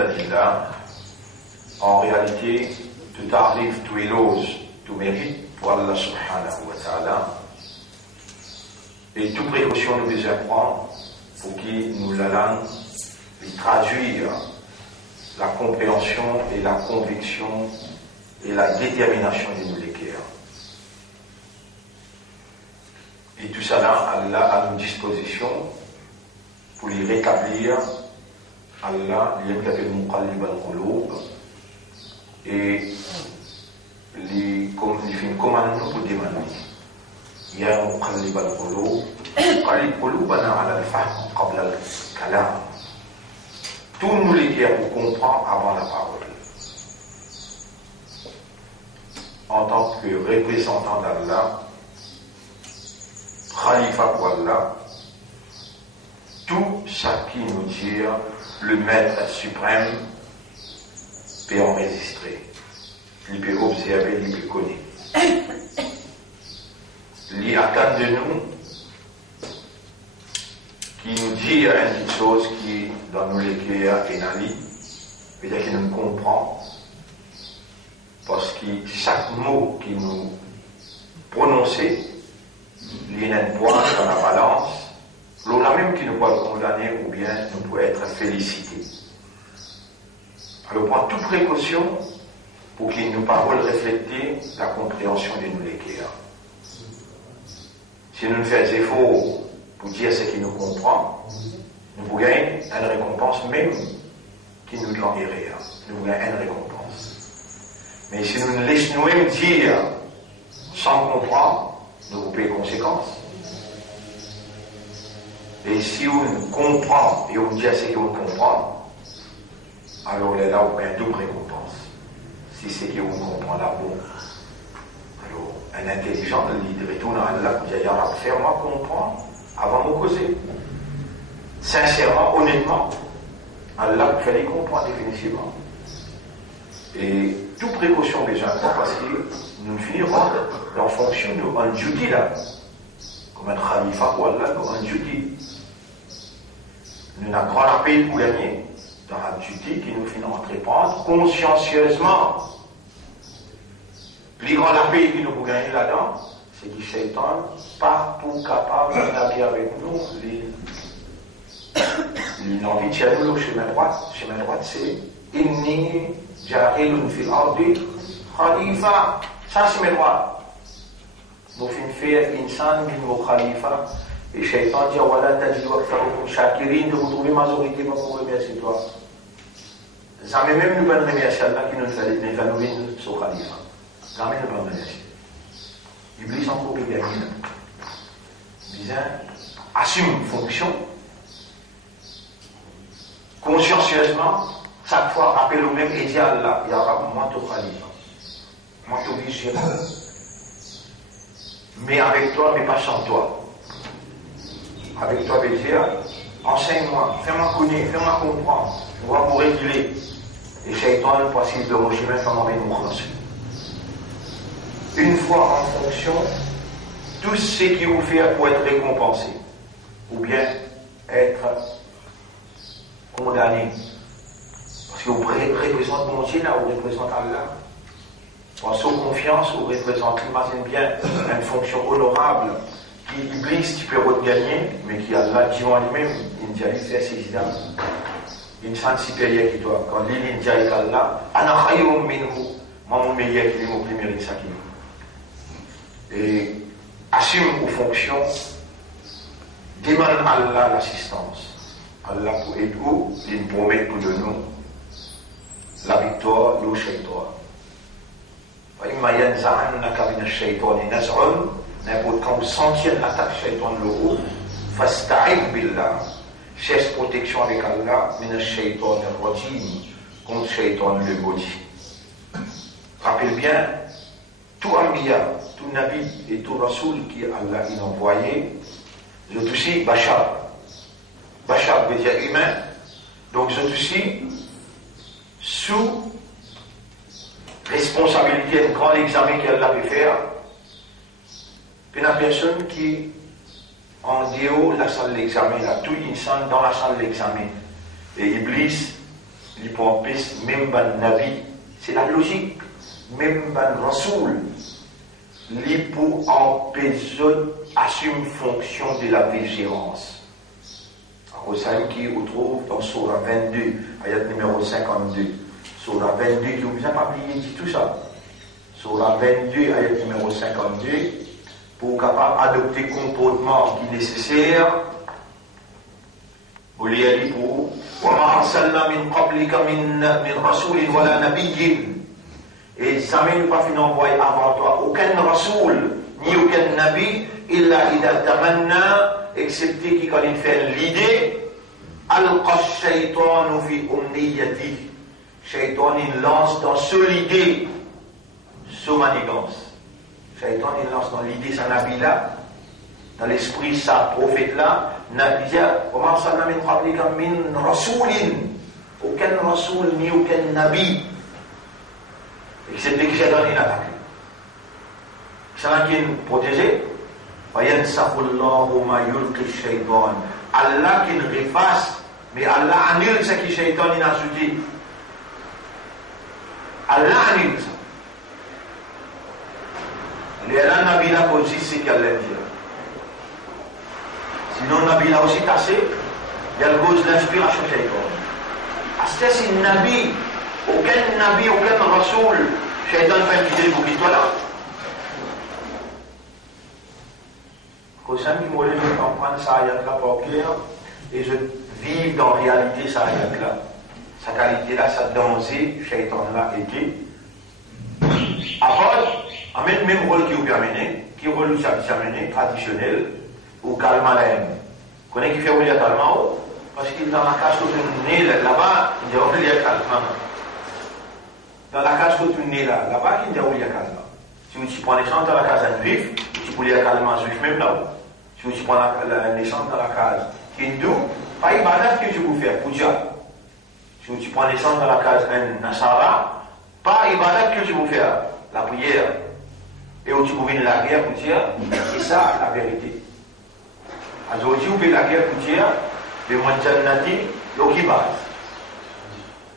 hamdalillah, en réalité, tout arrive, tout éloge, tout mérite pour Allah subhanahu wa ta'ala. Et toute précaution nous besoin prendre pour qu'il nous allons traduire la compréhension et la conviction et la détermination de nous l'équerre. Et tout ça là, Allah a une disposition pour les rétablir. Allah, il y a le muqallib al-qulub et les commandements pour demander. Il y a muqallib al-qulub, muqallib qulubana ala al-fahm qabla al-kalam. Tout nous l'équerre pour comprendre avant la parole. En tant que représentant d'Allah, Khalifa pour Allah, tout ce qui nous dit le maître suprême peut enregistrer, il peut observer, il peut connaître. Il attend de nous qui nous dit une petite chose qui dans nous l'éclaire et nali, c'est-à-dire qu'il nous comprend, parce que chaque mot qui nous prononçait, il y a un poids dans la balance, l'on même qui nous peut le condamner ou bien nous peut être félicité. Alors prend toute précaution pour qu'il nous parole refléter la compréhension de nous l'éclaire. Si nous faisons efforts pour dire ce qui nous comprend, nous pouvons gagner une récompense même qui nous l'enverrait. Nous pouvons gagner une récompense. Mais si nous nous laissons nous-mêmes dire sans comprendre, nous vous payons conséquences. Et si on comprend et on dit à ce qu'on comprend, alors là, on a une double récompense. Si c'est qu'on comprend là, bon. Alors, un intelligent, il retourne à Allah pour dire, faire-moi comprendre avant de me causer. Sincèrement, honnêtement, Allah vous fait comprendre définitivement. Et toute précaution déjà, parce que nous finirons en fonction d'un duty là, comme un khalifa ou Allah, comme un duty. Nous n'avons pas la paix pour gagner dans un duty qui nous finit entreprendre consciencieusement. Les grands la paix qui nous pour gagner là-dedans, c'est que Shaitan pas pour capable de naviguer avec nous. L'envie de tirer nous le chemin droit. Le chemin droit, c'est Inni ja'ilun fil ardi khalifa. Ça, c'est mes droits. Nous finissons faire insan bin mo khalifa. Et Shaitan dit Wala tajidu aktharuhum shakirin, de vous trouver majorité pour vous remercier toi. Jamais même nous allons remercier Allah qui nous fait les nous sur khalifa. Jamais nous allons remercier. Iblis encore plus bien. Disant assume une fonction consciencieusement, chaque fois rappelle au même et dit à Allah, il y aura moins de khalifa, moins de vigilant. Mais avec toi, mais pas sans toi. Avec toi, veut dire, enseigne-moi, fais-moi connaître, fais-moi comprendre, on va vous réguler. Et Shaitan, parce qu'il doit au chemin, fais-moi nous. Une fois en fonction, tout ce qui vous fait pour être récompensé, ou bien être condamné. Parce que vous représentez mon Dieu là, vous représentez Allah. Pensez aux confiances, vous représentez, imaginez bien, une fonction honorable qui Iblis, tu peux regagner, mais qui Allah dit en lui-même, il dit à lui faire ses idées. Une femme supérieure qui doit, quand il dit avec Allah, Ana khayrun minhu, moi mon meilleur qui est mon premier mérite ça qui et assume aux fonctions, demande à Allah l'assistance. Allah pour aider vous, il promet pour de nous la victoire, le shaitan. N'importe quand vous sentiez l'attaque shaitan de l'eau, fasta'id billah, cherche protection avec Allah, min shaitan al-rajim, contre shaitan le maudit. Rappelle bien, tout Ambiya, tout Nabi et tout Rasoul qui Allah a envoyé, je aussi Bachar. Bachar veut dire humain, donc je aussi sous responsabilité d'un grand examen qu'Allah peut faire, puis la personne qui en dehors de la salle d'examen, là, tout insan dans la salle d'examen. Et Iblis, il peut empêcher même ban nabi, c'est la logique, même ban rasoul, il peut empêcher assume fonction de la vigilance. Alors, ça qui on trouve dans Surah 22, ayat numéro 52. Surah 22, qui vous a pas oublié dit tout ça. Surah 22, ayat numéro 52, pour capable adopter comportement qui est nécessaire. Vous l'avez pour وَمَا أَرْسَلْنَا مِنْ قَبْلِكَ مِنْ رَسُولٍ وَلَا نَبِيٍّ. Et jamais nous pas fait envoyer avant toi aucun rasoul ni aucun nabi illa idha tamanna, excepté qui quand il fait l'idée alqa ash-shaytanu fi umniyati, shaytan il lance dans seule idée sa manigance. Shaytan il lance dans l'idée sa nabi là, dans l'esprit sa prophète là, nabi wa ma arsalna min qablika min rasulin, aucun rasoul ni aucun nabi, excepté que shaytan il attaque. C'est là qui est protégé. Allah qui le efface, mais Allah annule ce que le shaitan a ajouté. Allah annule ça. Les Nabi là aussi c'est qu'Allah dit. Sinon Nabi là aussi cassé, il y a le cause de l'inspiration shaitan. Parce que c'est Nabi, aucun Nabi, aucun Rasoul, shaitan fait utiliser pour toi là. Au sein qui m'aurait fait comprendre ça ayat là par cœur et je vis dans la réalité ça ayat là. Sa qualité là, sa danger, shaitan là était. Après, même rôle qui vous permet, qui rôle qui vous permet, traditionnel, ou calma la haine. Vous connaissez qui fait où il y a calma parce qu'il dans la case que tu es là-bas, il y a où il y a calma. Dans la case que tu es là-bas, il y a où il y a calma. Si tu prends l'exemple dans la case d'un juif, tu peux lire calma juif même là-haut. Si tu prends la naissance dans la case hindou, pas ibadat que tu peux faire, puja. Si tu prends naissance dans la case nasara, pas ibadat que tu peux faire, la prière. Et où tu peux venir la guerre pour dire, c'est ça la vérité. Alors aujourd'hui, vous faites la guerre pour dire, le Manjanati, l'Okibaz.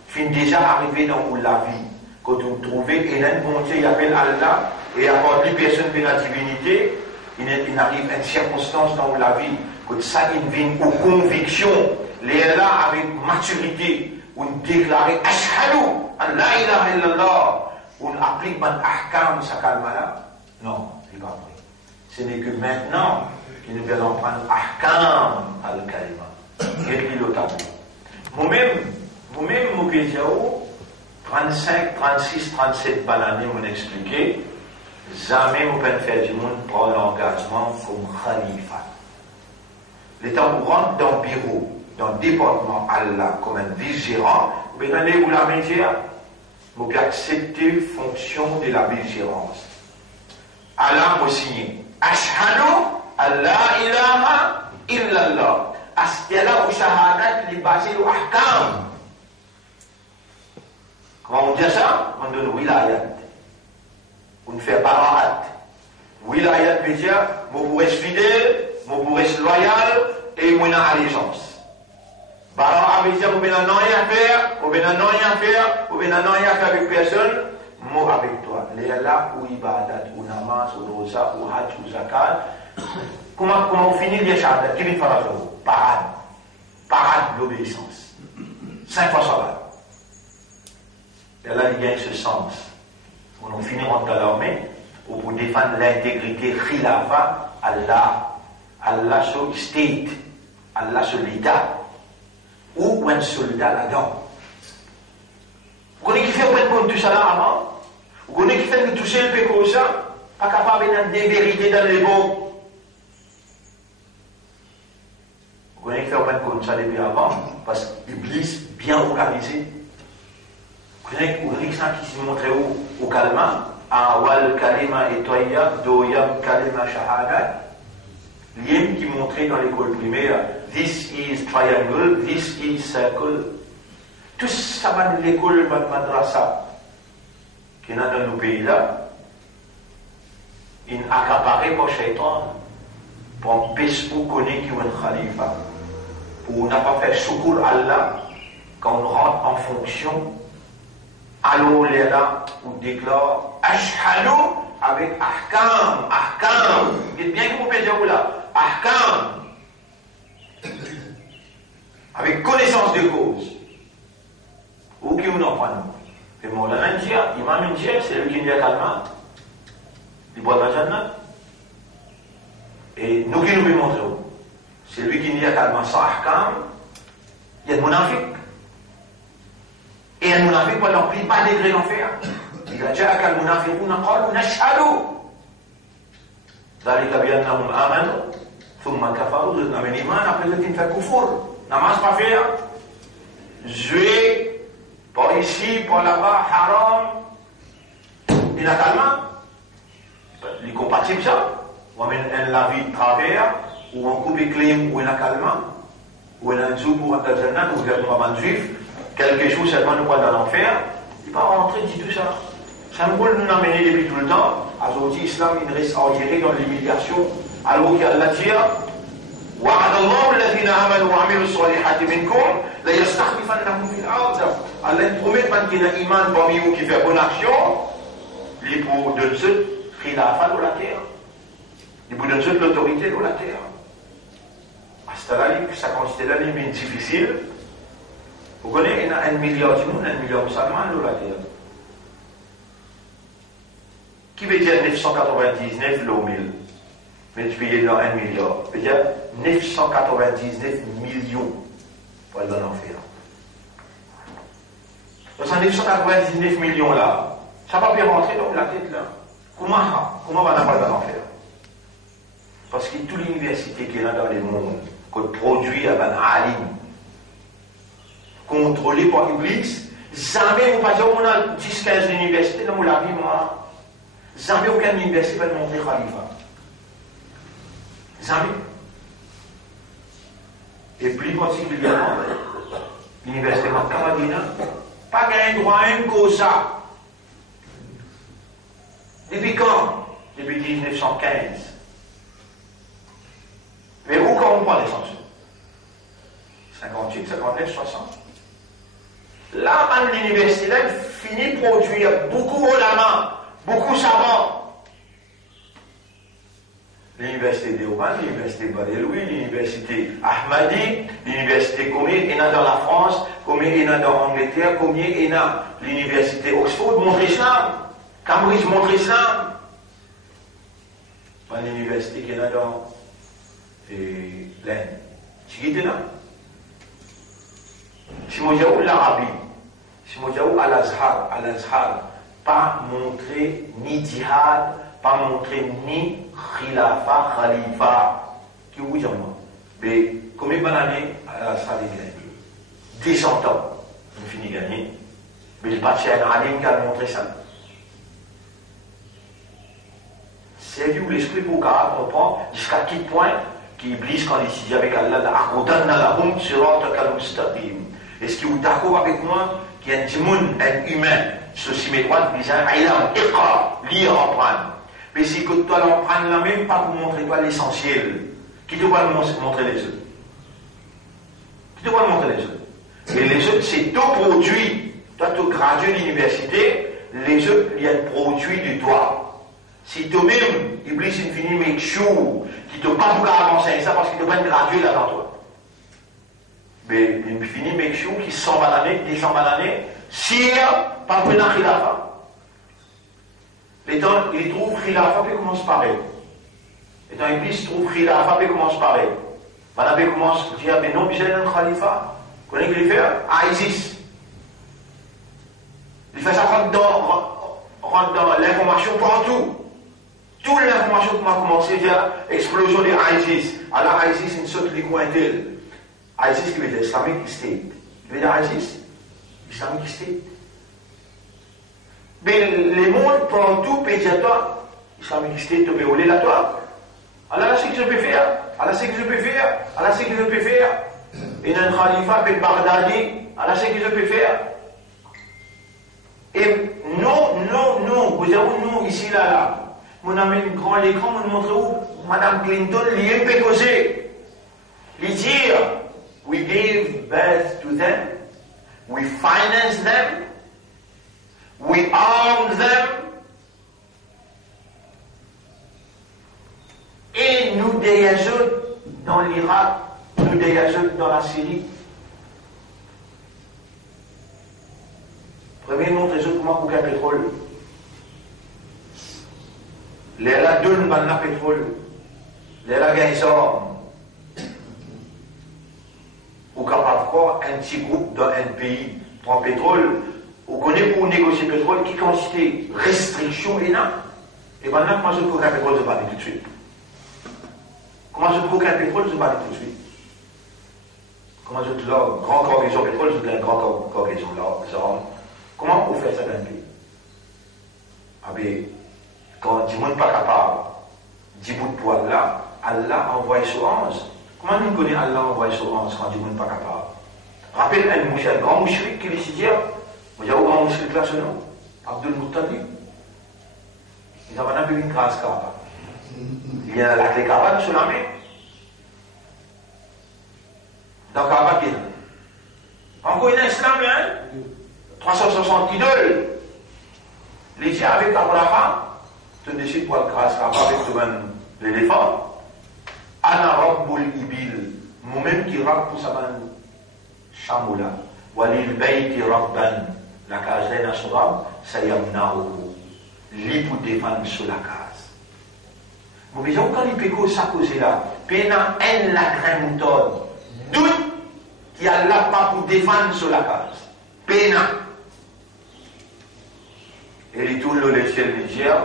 Fin déjà arrivé dans la vie, quand vous trouvez, et là, bon Dieu, il appelle Allah, et avant plus personne de la divinité, il arrive une circonstance dans la vie, que ça il vient aux convictions, les là avec maturité, on déclare Ashhadu an la ilaha illallah, on applique man ahkam sa kalma. Non, c'est pas vrai. Ce n'est que maintenant que nous allons prendre ahkam al-kalima. Et puis le tabou. Moi-même, mon Kéziao, 35, 36, 37 bananes, m'ont expliqué. Jamais on peut faire du monde prend l'engagement comme khalifa. L'état où rentre dans le bureau, dans le département Allah comme un vice-gérant, vous pouvez aller où la médias, vous pouvez accepter fonction de la vigilance. Allah m'a signé. Ashhadu an la ilaha illallah. Astela ou shahadat li basé au ahkam. Comment on dit ça? On donne wilayat. On fait bara'at. Wilayat veut dire, vous pourrez être fidèle, vous pourrez être loyal, et vous avez allégeance. Bara'a veut dire, vous n'avez rien à faire, vous n'avez rien à faire, vous n'avez rien à faire avec personne, moi avec toi. Les Allah ou ibadat, ou namaz, ou rosa, ou hajj, ou zakat. Comment on finit les shahadat? Qui vient faire la chose? Parade. Parade de l'obéissance. 5 fois salat. Et là, il gagne ce sens. On finira dans l'armée pour défendre l'intégrité khilafa Allah. Allah sur state, Allah sur l'État, ou un soldat là-dedans. Vous connaissez qui fait pour tout ça là avant? Vous connaissez qui fait de toucher le péco ça? Pas capable de des vérités dans les mots. Vous connaissez qui fait pour ça depuis avant? Parce que l'Église bien organisée. Vous connaissez ça qui se montrait au calma? Awal kalima et toyab, doyab kalima shahadat. L'IM qui montrait dans l'école primaire, this is triangle, this is circle. Tout ça va de l'école madrasa, qui est dans nos pays-là, il accaparé par shaitan, pour empêcher pour connaître qu'il y a un khalifa, pour n'a pas fait shukr Allah, quand on rentre en fonction, alors on est là, on déclare Ashhadu avec ahkam. Dites bien que vous pouvez dire là, ahkam. Avec connaissance de cause. Ou qui on en prend. Et Maulana dit, Imam dit, c'est lui qui dit à Kalma. Il boit de la Jannah. Et nous qui nous montrons, c'est lui qui dit à Kalma sans ahkam. Il y a des munafiques. Et un munafique, il n'emplit pas degré l'enfer. Il a dit à Kalma munafiqun qalu nashhadu. ذلك بأنهم آمنوا ثم كفروا ضدنا من إيمان après ils fait kufur. Namaz pas faire. Jouer, par ici, par là-bas, haram. Il a calme. Il est compatible ça. Ou un lavis de travers, ou un coupe clim, ou un calme, ou un zou pour un jannat, ou un juif, quelque chose seulement nous pas dans l'enfer. Il va rentrer, dit tout ça. Ça me roule nous amener depuis tout le temps. Aujourd'hui, l'islam, il reste enterré dans l'humiliation. Alors qu'Allah dit, وعد الله الذين آمنوا وعملوا الصالحات منكم ليستخلفنهم في الأرض. Allah promet qu'il y a un iman parmi vous qui fait bonne action, il pour donner ce khilafa dans la terre. Il pour donner l'autorité dans la terre. À ce temps-là, ça consiste à une difficile. Vous connaissez, il y a 1 milliard de monde, 1 milliard de musulmans dans la terre. Qui veut dire 999 l'eau 1000 multiplié dans 1 milliard, c'est-à-dire 999 millions pour aller dans l'enfer. Dans ces 999 millions là, ça va bien rentrer dans la tête là. Comment va aller dans l'enfer? Parce que toute l'université qui est là dans le monde, qu'on produit à un alim, contrôlée par l'Église, jamais on va dire on a 10-15 universités dans la vie, moi. Jamais aucune université va montrer Khalifa. Jamais. Et plus particulièrement, l'université de Madina, pas gagné droit à une cause ça. Depuis quand? Depuis 1915. Mais où quand on prend les sanctions? 58, 59, 60. Là, l'université, là, finit de produire beaucoup ulama, beaucoup savants. L'université d'Oman, l'université Badeloui, l'université Ahmadi, l'université combien il y en a dans la France, combien il y en a dans l'Angleterre, combien il y en a l'université Oxford montre l'islam, Cambridge montre l'islam. Pas l'université qu'il y en a dans l'Inde. C'est qui est là? Si moi j'ai où l'Arabie, si moi j'ai où Al-Azhar, pas montrer ni djihad, pas montrer ni khilafa, khalifa, qui vous dit moi. Mais combien d'années Al-Azhar est gagné? 200 ans, on finit gagner. Mais le pas c'est un alim qui a montré ça. C'est où l'esprit pour qu'on comprend jusqu'à quel point qu'Iblis, quand il dit avec Allah, est-ce que vous êtes d'accord avec moi qu'il y a un humain, ceci met droit, il dit lire, apprendre. Mais si que toi l'apprendre là même, pas pour montrer toi l'essentiel, qui te va montrer les autres? Qui te va montrer les autres? Et les autres, c'est ton produit. Toi, tu gradues à l'université, les autres, il y a un produit de toi. Si toi-même, Iblis, il finit avec chou, qui ne t'a pas voulu avancer ça parce qu'il ne t'a pas gradué là dans toi. Mais il finit avec chou qui 100 d'années, 200 d'années, si pas pris dans Khilafa. Les temps, il trouve Khilafa, puis commence pareil. Les temps, Iblis trouve Khilafa, puis commence pareil. Madame commence à dire, mais non, mais j'ai un Khalifa. Vous connaissez ce qu'il fait? ISIS. Il fait ça rentre dans l'information partout. Toute l'information qui m'a commencé à dire explosion de ISIS. Alors ISIS, une sorte de coin d'elle. ISIS qui veut dire Islamic State. Qui veut dire ISIS? Islamic State. Mais le monde partout peut dire toi, Islamic State te peut voler là toi. Alors c'est ce que je peux faire. Alors c'est ce que je peux faire. Alors c'est ce que je peux faire. Et un khalifa peut Baghdadi. Alors c'est ce que je peux faire. Et non, vous dire non, ici, là. Mon ami grand l'écran, me montre où Madame Clinton lui peut causer. Lui dire, we gave birth to them, we finance them, we arm them, et nous déajoutent dans l'Irak, nous déajoutent dans la Syrie. Premier montre les autres comment couper le pétrole. Les là deux ne vendent pas de pétrole. Les là gagnent ça. Ou capable quoi un petit groupe dans un pays prend pétrole, on connaît pour négocier le pétrole qui quantité restriction et là. Et maintenant comment je trouve qu'un pétrole se bat tout de suite. Comment je trouve qu'un pétrole se bat tout de suite. Comment je trouve là, grand corrigation pétrole, je trouve un grand corrigation là. Comment on fait ça dans un pays? Ah bien, quand du monde pas capable, du bout de poil là, Allah envoie sur 11. Comment nous connaissons Allah envoie sur 11 quand du monde pas capable? Rappelle un grand mouchrik qui est ici hier. Vous avez un grand mouchrik là, ce nom? Abdul Muttalib. Il a maintenant une grâce Kaaba. Il y a la clé Kaaba sur la main. Dans Kaaba qui est encore une islam, hein? 360 idoles. Les gens avec Abraham, tu décides pour la grâce Kaaba avec l'éléphant. Ana Rabbul Ibil, moi-même qui rappe pour sa main Shamoula, Walil Bayti Rabban, la case d'un assurable, Sayamnahu, lui pour défendre sur la case. Vous voyez, quand il peut ça causer là, pena en la graine moutonne, d'où qui a là pas pour défendre sur la case. Pena. Et il tourne le ciel Niger,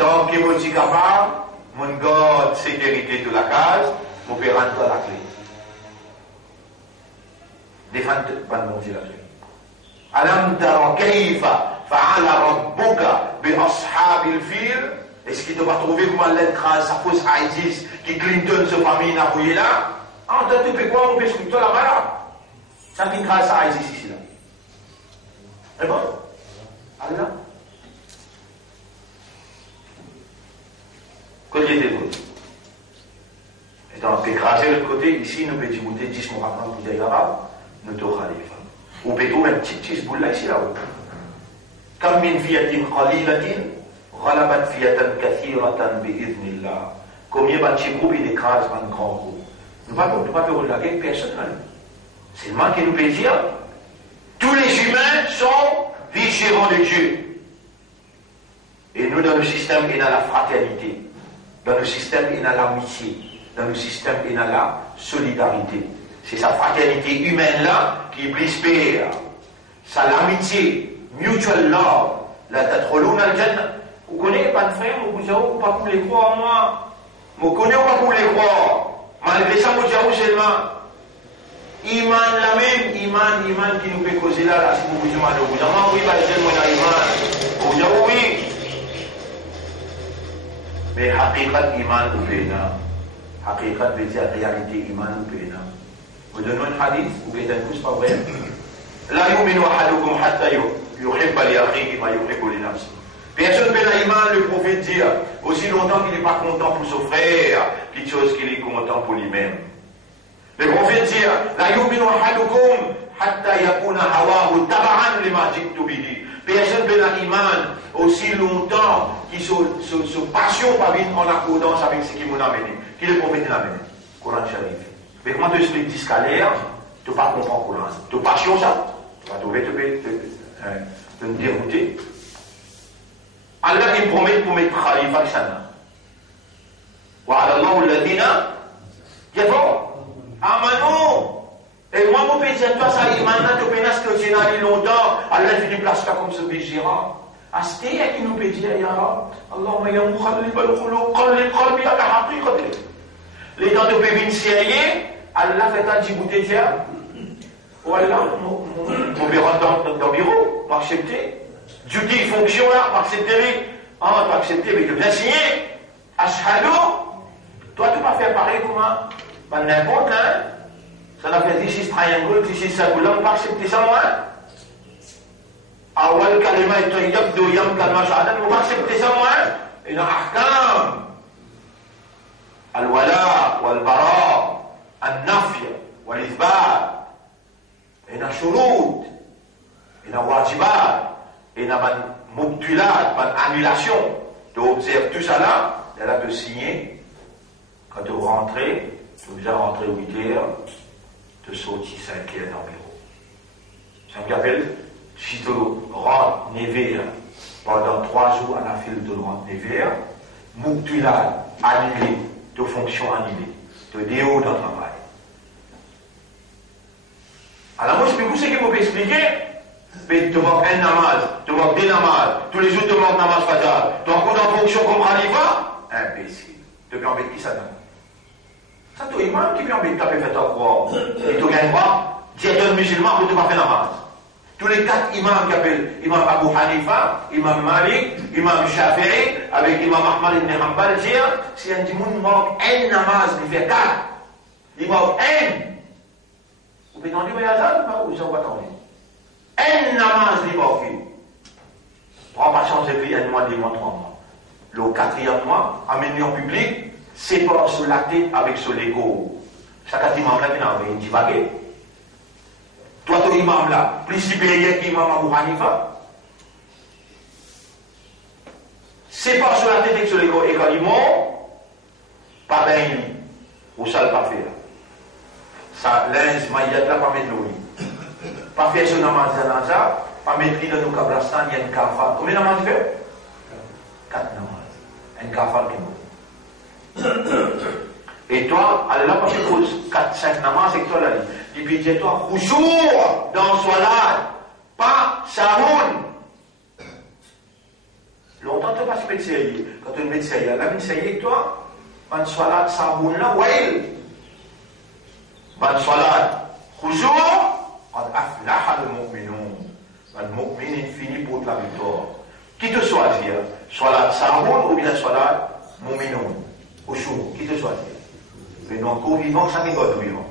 tant qu'il est aussi capable, mon God, sécurité de la case, mon père rentre à la clé. Défendre, pas de monter la clé. Alam tara kayfa fa'ala rabbuka bi ashabil fil. Est-ce qu'il ne va pas trouver comment l'écrase sa fausse ISIS qui Clinton se famille n'a pas là? En tant que quoi, on peut se là-bas là. Ça qui écrase sa ISIS ici là. C'est bon? Allah. Côté des autres. Et donc, écraser l'autre côté, ici, nous pouvons goûter 10 mois avant pour dire arabe, nous te khalifa. Ou peut-être un petit boule là, ici, là-haut. Comme min fiyatin qalilatin, ghalabat fiyatan kathiratan bi'idhnillah. Combien de petits groupes, ils écrasent un grand groupe. Nous ne pouvons pas faire la guerre personnelle. C'est le mal qui nous peut dire, tous les humains sont vigilants de Dieu. Et nous, dans le système, il y a la fraternité. Dans le système, il y a l'amitié. Dans le système, il y a la solidarité. C'est sa fraternité humaine-là qui blespère. C'est l'amitié, mutual love. La tatroloun al-jannah. Vous connaissez pas de frère, vous dites, oh, pas pour les croire, moi. Vous connaissez pas pour les croire. Malgré ça, vous dites, oh, seulement. Iman la même, iman qui nous fait causer là, si vous vous dites, vous dites, oui, bah, j'ai mon iman. Vous dites, oui. Mais haqiqat iman ou péna. Haqiqat veut dire réalité iman ou péna. Vous donnez un hadith, vous dites un coup, c'est pas vrai. La yu'minu ahadukum hatta yuhibba li akhihi ma yuhibbu li nafsihi. Personne ne peut iman, le prophète dit, aussi longtemps qu'il n'est pas content pour son frère, quelque chose qu'il est content pour lui-même. Le prophète dit, la yu'minu ahadukum hatta yakuna hawahu taba'an lima ji'tu bihi. Personne ne peut iman aussi longtemps qu'il se passion pas vite en accordance avec ce qui m'a amené, qui le prophète l'a amené. Coran Sharif. Mais comment tu expliques discalaire, tu ne pas comprendre Coran. Tu passion ça, tu vas trouver te dérouter. Allah il promet pour mettre Khalifa Sana. Wa ala Allah alladhina kafaru amanu. Et moi, mon petit, toi, ça, il m'a dit que pénas que tu n'as dit longtemps, Allah fait du place comme ce bégira. Asté, qui nous peut dire, ya Rab, Allahumma ya mukhallib al-khuluq, qallib qalbi ala haqiqati. Les gens de pévin sérieux, Allah fait un djibouté, tiens. Voilà, mon bureau dans le bureau, pour accepter. Dieu dit, fonction là, pour accepter. Ah, pour accepter, mais tu bien signé. Ashhadu, toi, tu vas faire pareil, comment? Ben, n'importe, hein. Ça n'a fait 6 triangles, 6 cercles, on va accepter ça, moi. Awal kalima tayyib do yam kalma shahadat, on va accepter ça, moi. Il y a ahkam. Al-wala, wal-bara, al-nafya, wal-ithbat. Il y a shurut. et dans wajibat, et dans mubtilat, annulation. Tu observes tout ça là, et là tu signes, quand tu rentres, tu déjà rentré 8 heures, tu sortis 5 heures d'environ. Ça me rappelle, si tu rentres 9 heures, pendant 3 jours à la file de rentre 9 heures, mubtilat, annulé, de fonction annulée, de déo dans le travail. Alors moi, je peux vous ce que vous pouvez expliquer. Mais tu manques un namaz, tu manques des namaz, tous les jours tu manques namaz fatal, tu as encore en fonction comme khalifa, imbécile. Tu peux embêter qui ça donne? Ça, tu es imam qui peut embêter, tu peux faire ta croix. Et tu gagnes pas, tu es un musulman, tu ne pas faire namaz. Tous les 4 imams qui appellent imam Abu Hanifa, imam Malik, imam Shafi'i, avec imam Ahmad ibn Hanbal, dire, si un dimoun manque un namaz, il fait 4. Il manque un. Vous pouvez t'en dire, ou ils ont pas t'en dire? Un namaz li fait. Prends patience et puis un mois, 2 mois, 3 mois. Le 4e mois, amené en public, c'est pas sur la tête avec sur l'ego. Chaque imam là qui n'a rien divagué. Toi, ton imam là, plus supérieur qu'imam Abu Hanifa. C'est pas sur la tête avec sur l'ego. Et quand il monte, pas bien lui. Ou ça le pas faire. Ça, l'inz, maïyat là, pas mettre l'eau. Pas faire ce namaz janaza, pas mettre dans nos kablastan, il y a un kafar. Combien de namaz tu fais? 4 namaz. Un kafar qui est et toi, Allah pas fait cause 4-5 namaz et toi là. Il dit, dis-toi, toujours dans solat, pas sahoun. Longtemps tu passes médecin. Quand tu es médecin, la médecin avec toi, ban solat sahoun là, wail. Ban solat, toujours. قد أفلح المؤمنون المؤمن finit pour la victoire. Qui te choisit? Soit Sahoun ou bien soit Mouminon? Au jour, qui te choisit? Mais non, qu'au vivant, ça n'est pas tout vivant.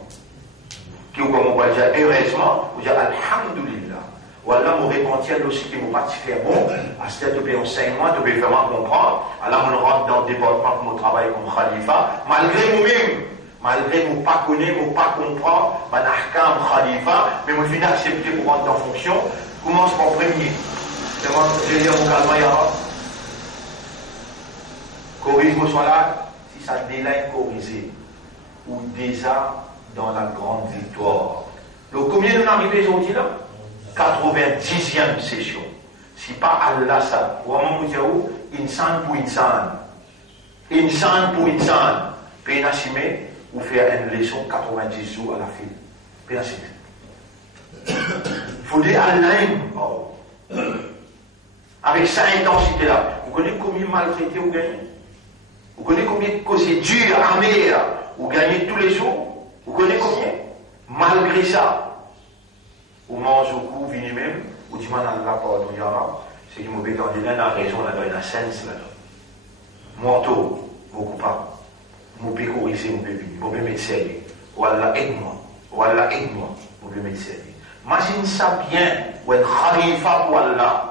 Qui ou comme on va dire heureusement, on dit Alhamdulillah. Ou alors, on répondit à aussi qui ne pas faire bon, à ce que tu peux enseignement, tu peux vraiment comprendre. Alors, on rentre dans le département de mon travail comme Khalifa, malgré nous-mêmes. Malgré que nous ne connaissons, nous ne comprenons pas l'ahkam khalifa, mais nous finissons accepter pour rentrer en fonction, commence par premier. Je vais dire mon calme, Yara. Corrige mon solat, si ça délaine corriger, ou déjà dans la grande victoire. Donc combien nous arrivons aujourd'hui là? 90e session. Si pas Allah ça, vraiment vous dire où? Insan pour insan. Insan pour insan. Puis Nassime, ou faire une leçon 90 jours à la fin. Puis il faut dire Allah. Avec cette intensité-là. Vous connaissez combien maltraité vous gagnez? Vous connaissez combien c'est dur, amer, vous gagnez tous les jours? Vous connaissez combien? Malgré ça, vous mangez au cou, venez même, vous dites, Allah, pardon, Yara, c'est que vous m'avez entendu là, dans la raison, là, dans la sens, là. Manteau, vous coupez pas. Vous pouvez corriger, vous pouvez mettre sérieux. Wallah, aide-moi. Wallah, aide-moi. Vous pouvez mettre sérieux. Imagine ça bien, ou un khalifa pour Allah.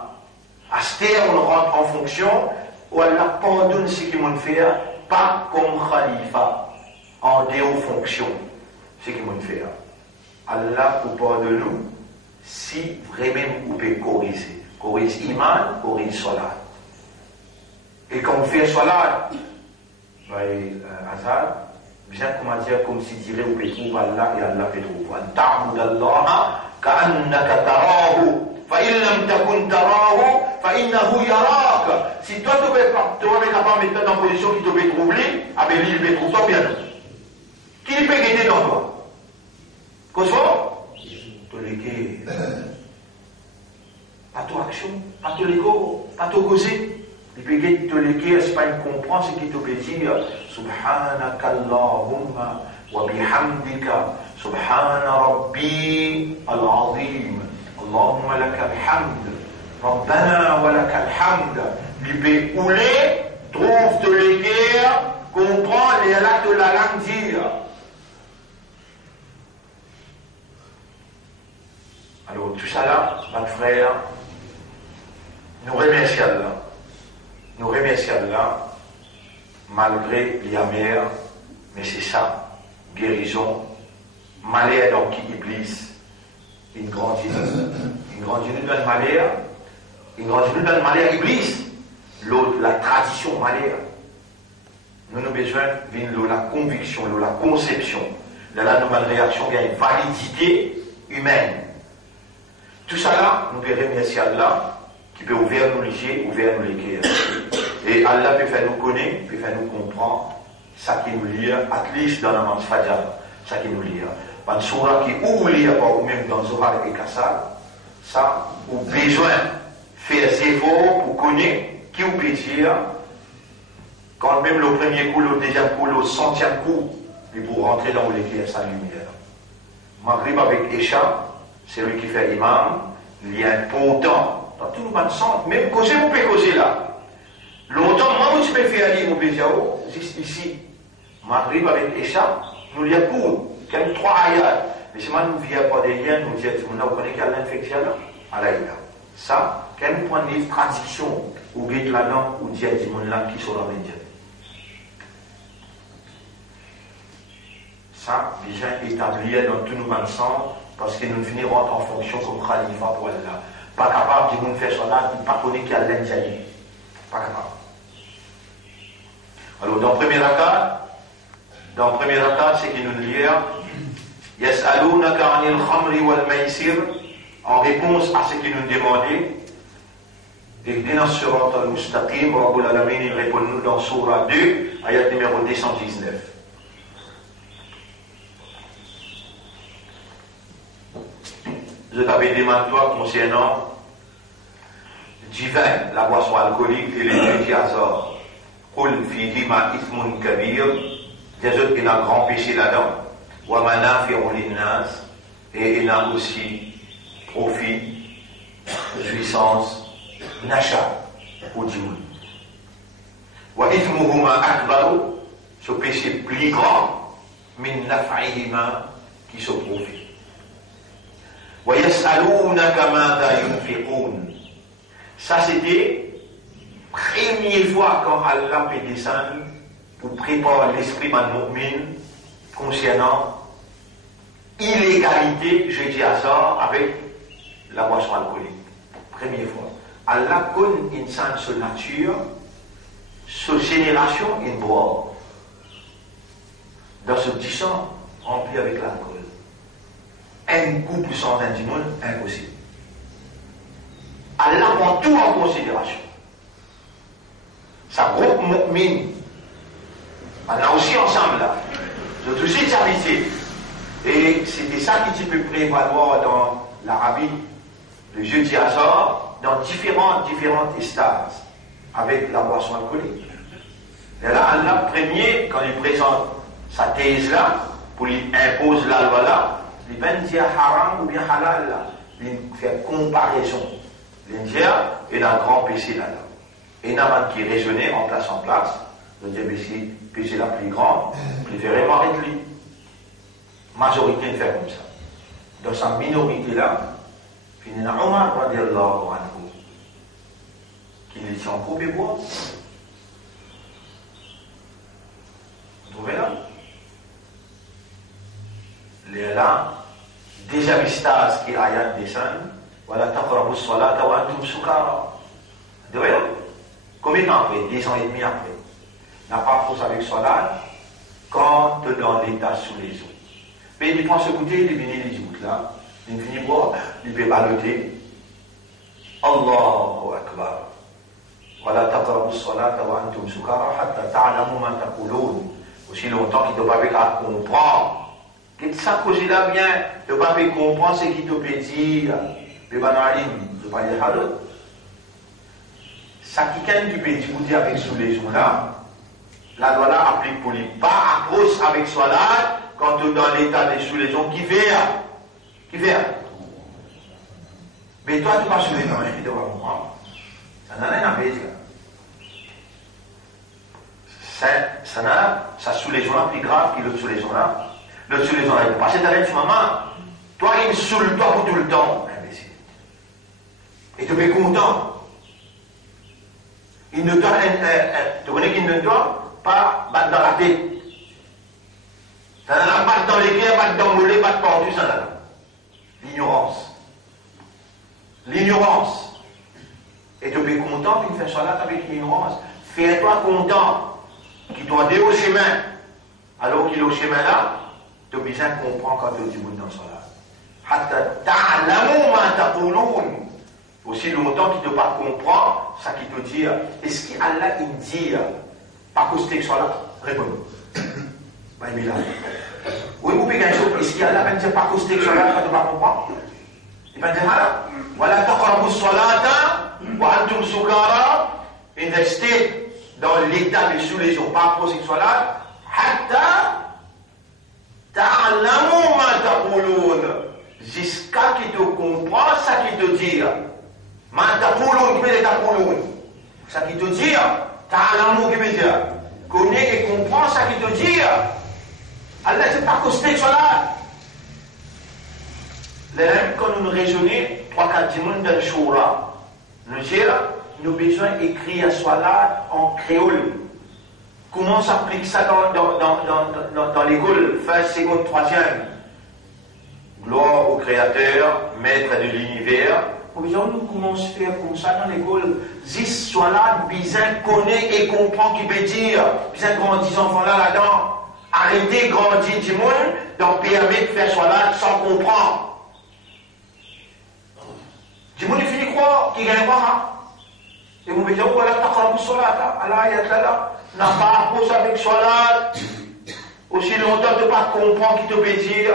À ce terre, on rentre en fonction, ou Allah pardonne ce qu'ils m'ont fait, pas comme khalifa, en déo fonction, ce qu'ils m'ont fait. Allah vous pardonne nous, si vraiment vous pouvez corriger. Corrige iman, corrige salat. Et quand vous faites salat, Azar, bien comment dire, comme si dirait vous pouvez trouver Allah et Allah peut trouver. Ta'bud Allah ka'annaka tarahu. فإن لم تكن تراه فإنه يراك. Si toi tu es capable de mettre dans une position qui te peut troubler, ah ben lui il peut trouver toi bien. Qui peut aider dans toi? Qu'est-ce que tu léguer? Pas ton action, pas ton ego, pas ton causer. Il peut te léguer, c'est pas une comprendre ce qui te peut dire. Subhanaka Allahumma wa bihamdika subhana rabbi al-azim. اللهم لك الحمد ربنا ولك الحمد libé oulé trouve de l'équerre comprend les actes de la langue dire. Alors tout ça là, mon frère, nous remercions Allah. Nous remercions Allah malgré les amers, mais c'est ça, guérison, malheur dans qui Iblis. une grande dans le malheur, une grande dans le malheur Iblis, l'autre, la tradition malheur. Nous avons besoin de la conviction, de la conception, de la nouvelle réaction, qui a une validité humaine. Tout ça là, nous pouvons remercier Allah, qui peut ouvrir nos yeux, ouvrir nos cœurs. Et Allah peut faire nous connaître, peut faire nous comprendre, ça qui nous lie, at least dans la manche Fajr, ça qui nous lie. Dans Surah qui ou lit, ou même dans Zohar et Kassar, ça, ou besoin de faire des efforts pour connaître qui vous peut dire, quand même le premier coup, le deuxième coup, le centième coup, et pour rentrer dans l'équerre, sa lumière. Maghrib avec Isha, c'est lui qui fait imam, il y a un important, dans tout le monde sent, même causer, vous pouvez causer là. Longtemps, moi, je peux faire aller, mon pédiao, juste ici. Maghrib avec Isha, nous y a pour, il y a 3 ayats. Mais si moi, nous ne viens pas des liens, nous disons, vous connaissez qu'il y a l'infection là, à la ça, quand nous prenons des traditions, ou guide la langue, ou dire du monde là qui sont dans les médias. Ça, déjà établi dans tout nous sens, parce que nous finirons en fonction comme Khalifa pour elle là. Pas capable de nous faire ça là, pas connaître qu'il y a l'indienne. Pas capable. Alors, dans le premier rakat, c'est qu'il nous dit Yas'alunaka 'anil khamri wal maisir, en réponse à ce qu'il nous demandait. Ihdina sirata al-mustaqim, Rabbul Alamin, il répond nous dans Surah 2, ayat numéro 219. Je t'avais demandé toi concernant du vin, la boisson alcoolique et les petits hasards. Qul fihima ithmun kabir, des autres qui ont un grand péché là-dedans. Wa manafi'u linnas, et il a aussi profit, jouissance, nacha au djimoun. Wa ithmuhuma akbaru, ce péché plus grand, min naf'ihima, qui se profite. Wa yas'alunaka madha yunfiqun. Ça c'était première fois quand Allah peut descendre pour préparer l'esprit d'un mu'min concernant illégalité, je dis à ça, avec la boisson alcoolique. Première fois. Allah connaît une sa nature, sa génération, une boire. Dans ce petit sang rempli avec l'alcool. Un couple sans un monde, impossible. Allah prend tout en considération. Sa groupe mu'min, on a aussi ensemble là, c'est aussi de amitié. Et c'était ça qui peut prévaloir dans l'Arabie, le jeu de hasard, dans différentes extases, avec la boisson alcoolique. Et là, Allah, premier, quand il présente sa thèse là, pour lui imposer la loi là, il va dire haram ou bien halal là, il fait comparaison. L'India est un grand péché là-dedans. Et Naman qui raisonnait en place, le péché la plus grande, préférait m'arrêter lui. Majorité de faire comme ça. Dans sa minorité là, il y a Omar radiallahu anhu, qui lui dit en coupe et bois. Vous trouvez là? Les là, des amistades qui ayant descendent, voilà, taqrabu as-salata wa antum sukara. Vous voyez? Combien de temps après? 10 ans et demi après. N'a pas force avec salat quand dans l'état sous les eaux. Mais il prend ce goûter, il finit les gouttes là, il finit boire, il peut baloter. Allahu Akbar. Voilà, taqrabu as-salata wa antum sukara hatta ta'lamu ma taqulun. Aussi longtemps qu'il ne doit pas comprendre. Que ça cause là bien, ne pas comprendre ce qu'il te peut dire. Mais banaline, ne pas dire halal. Ça qui quand tu peux discuter avec sous les jours là, la loi là applique pour lui. Pas à cause avec soi là, quand tu es dans l'état des sous les jours qui vient. Qui vient. Mais toi tu vas sous les gens, je te vois comprendre. Ça n'a rien à faire. Ça sous les gens là plus grave que le sous les gens là. Le sous les gens là, il peut passer derrière sur maman. Toi il me saoule toi pour tout le temps. Et tu es content. Il ne doit, tu connais qu'il ne doit pas battre dans la tête. Ça n'a pas battre dans les pieds, battre dans le mollet, battre partout, ça n'a pas. L'ignorance. l'ignorance. Et tu es content qu'il fait salat avec l'ignorance. Fais-toi content qu'il doit aller au chemin. Alors qu'il est au chemin là, tu as besoin de comprendre quand tu dis dans le salat. Aussi longtemps qu'il ne peut pas comprendre ça qu'il te dit. Est-ce qu'Allah il dit pas que salat? Réponds. Ben, il est là. Oui, vous pouvez gagner. Est-ce qu'Allah va dire pas que salat quand tu ne peux pas comprendre? Il va dire voilà, taqrabu salata wa antum sukara. Restez dans l'état de sous-lésion, pas approcher de salat. Hatta ta'lamu ma taqulun. Jusqu'à qu'il te comprend ça qu'il te dit. Ma taqulun, qui veut dire taqulun? Ça qu'il te dit. Ta'lamu, qui veut dire connaît et comprend ça qu'il te dit. Allah, c'est pas costé de salat. Quand nous raisonnons, 3-4 dimanches dans le Shura, nous disons, nous avons besoin d'écrire salat en créole. Comment s'applique ça dans l'école, first, second, troisième? Gloire au Créateur, maître de l'univers. Nous commençons à faire comme ça dans l'école. Zis salat, bizarre, connaît et comprend qui veut dire. Bizarre, grandis enfants là-dedans. Arrêtez, grandir du monde, donc permettre de faire salat sans comprendre. Du monde, il finit croire qu'il gagne pas. Et vous me dites, voilà, t'as pas de salat. Allah, il y a là. N'a pas approché avec salat. Aussi longtemps de ne pas comprendre qui te veut dire.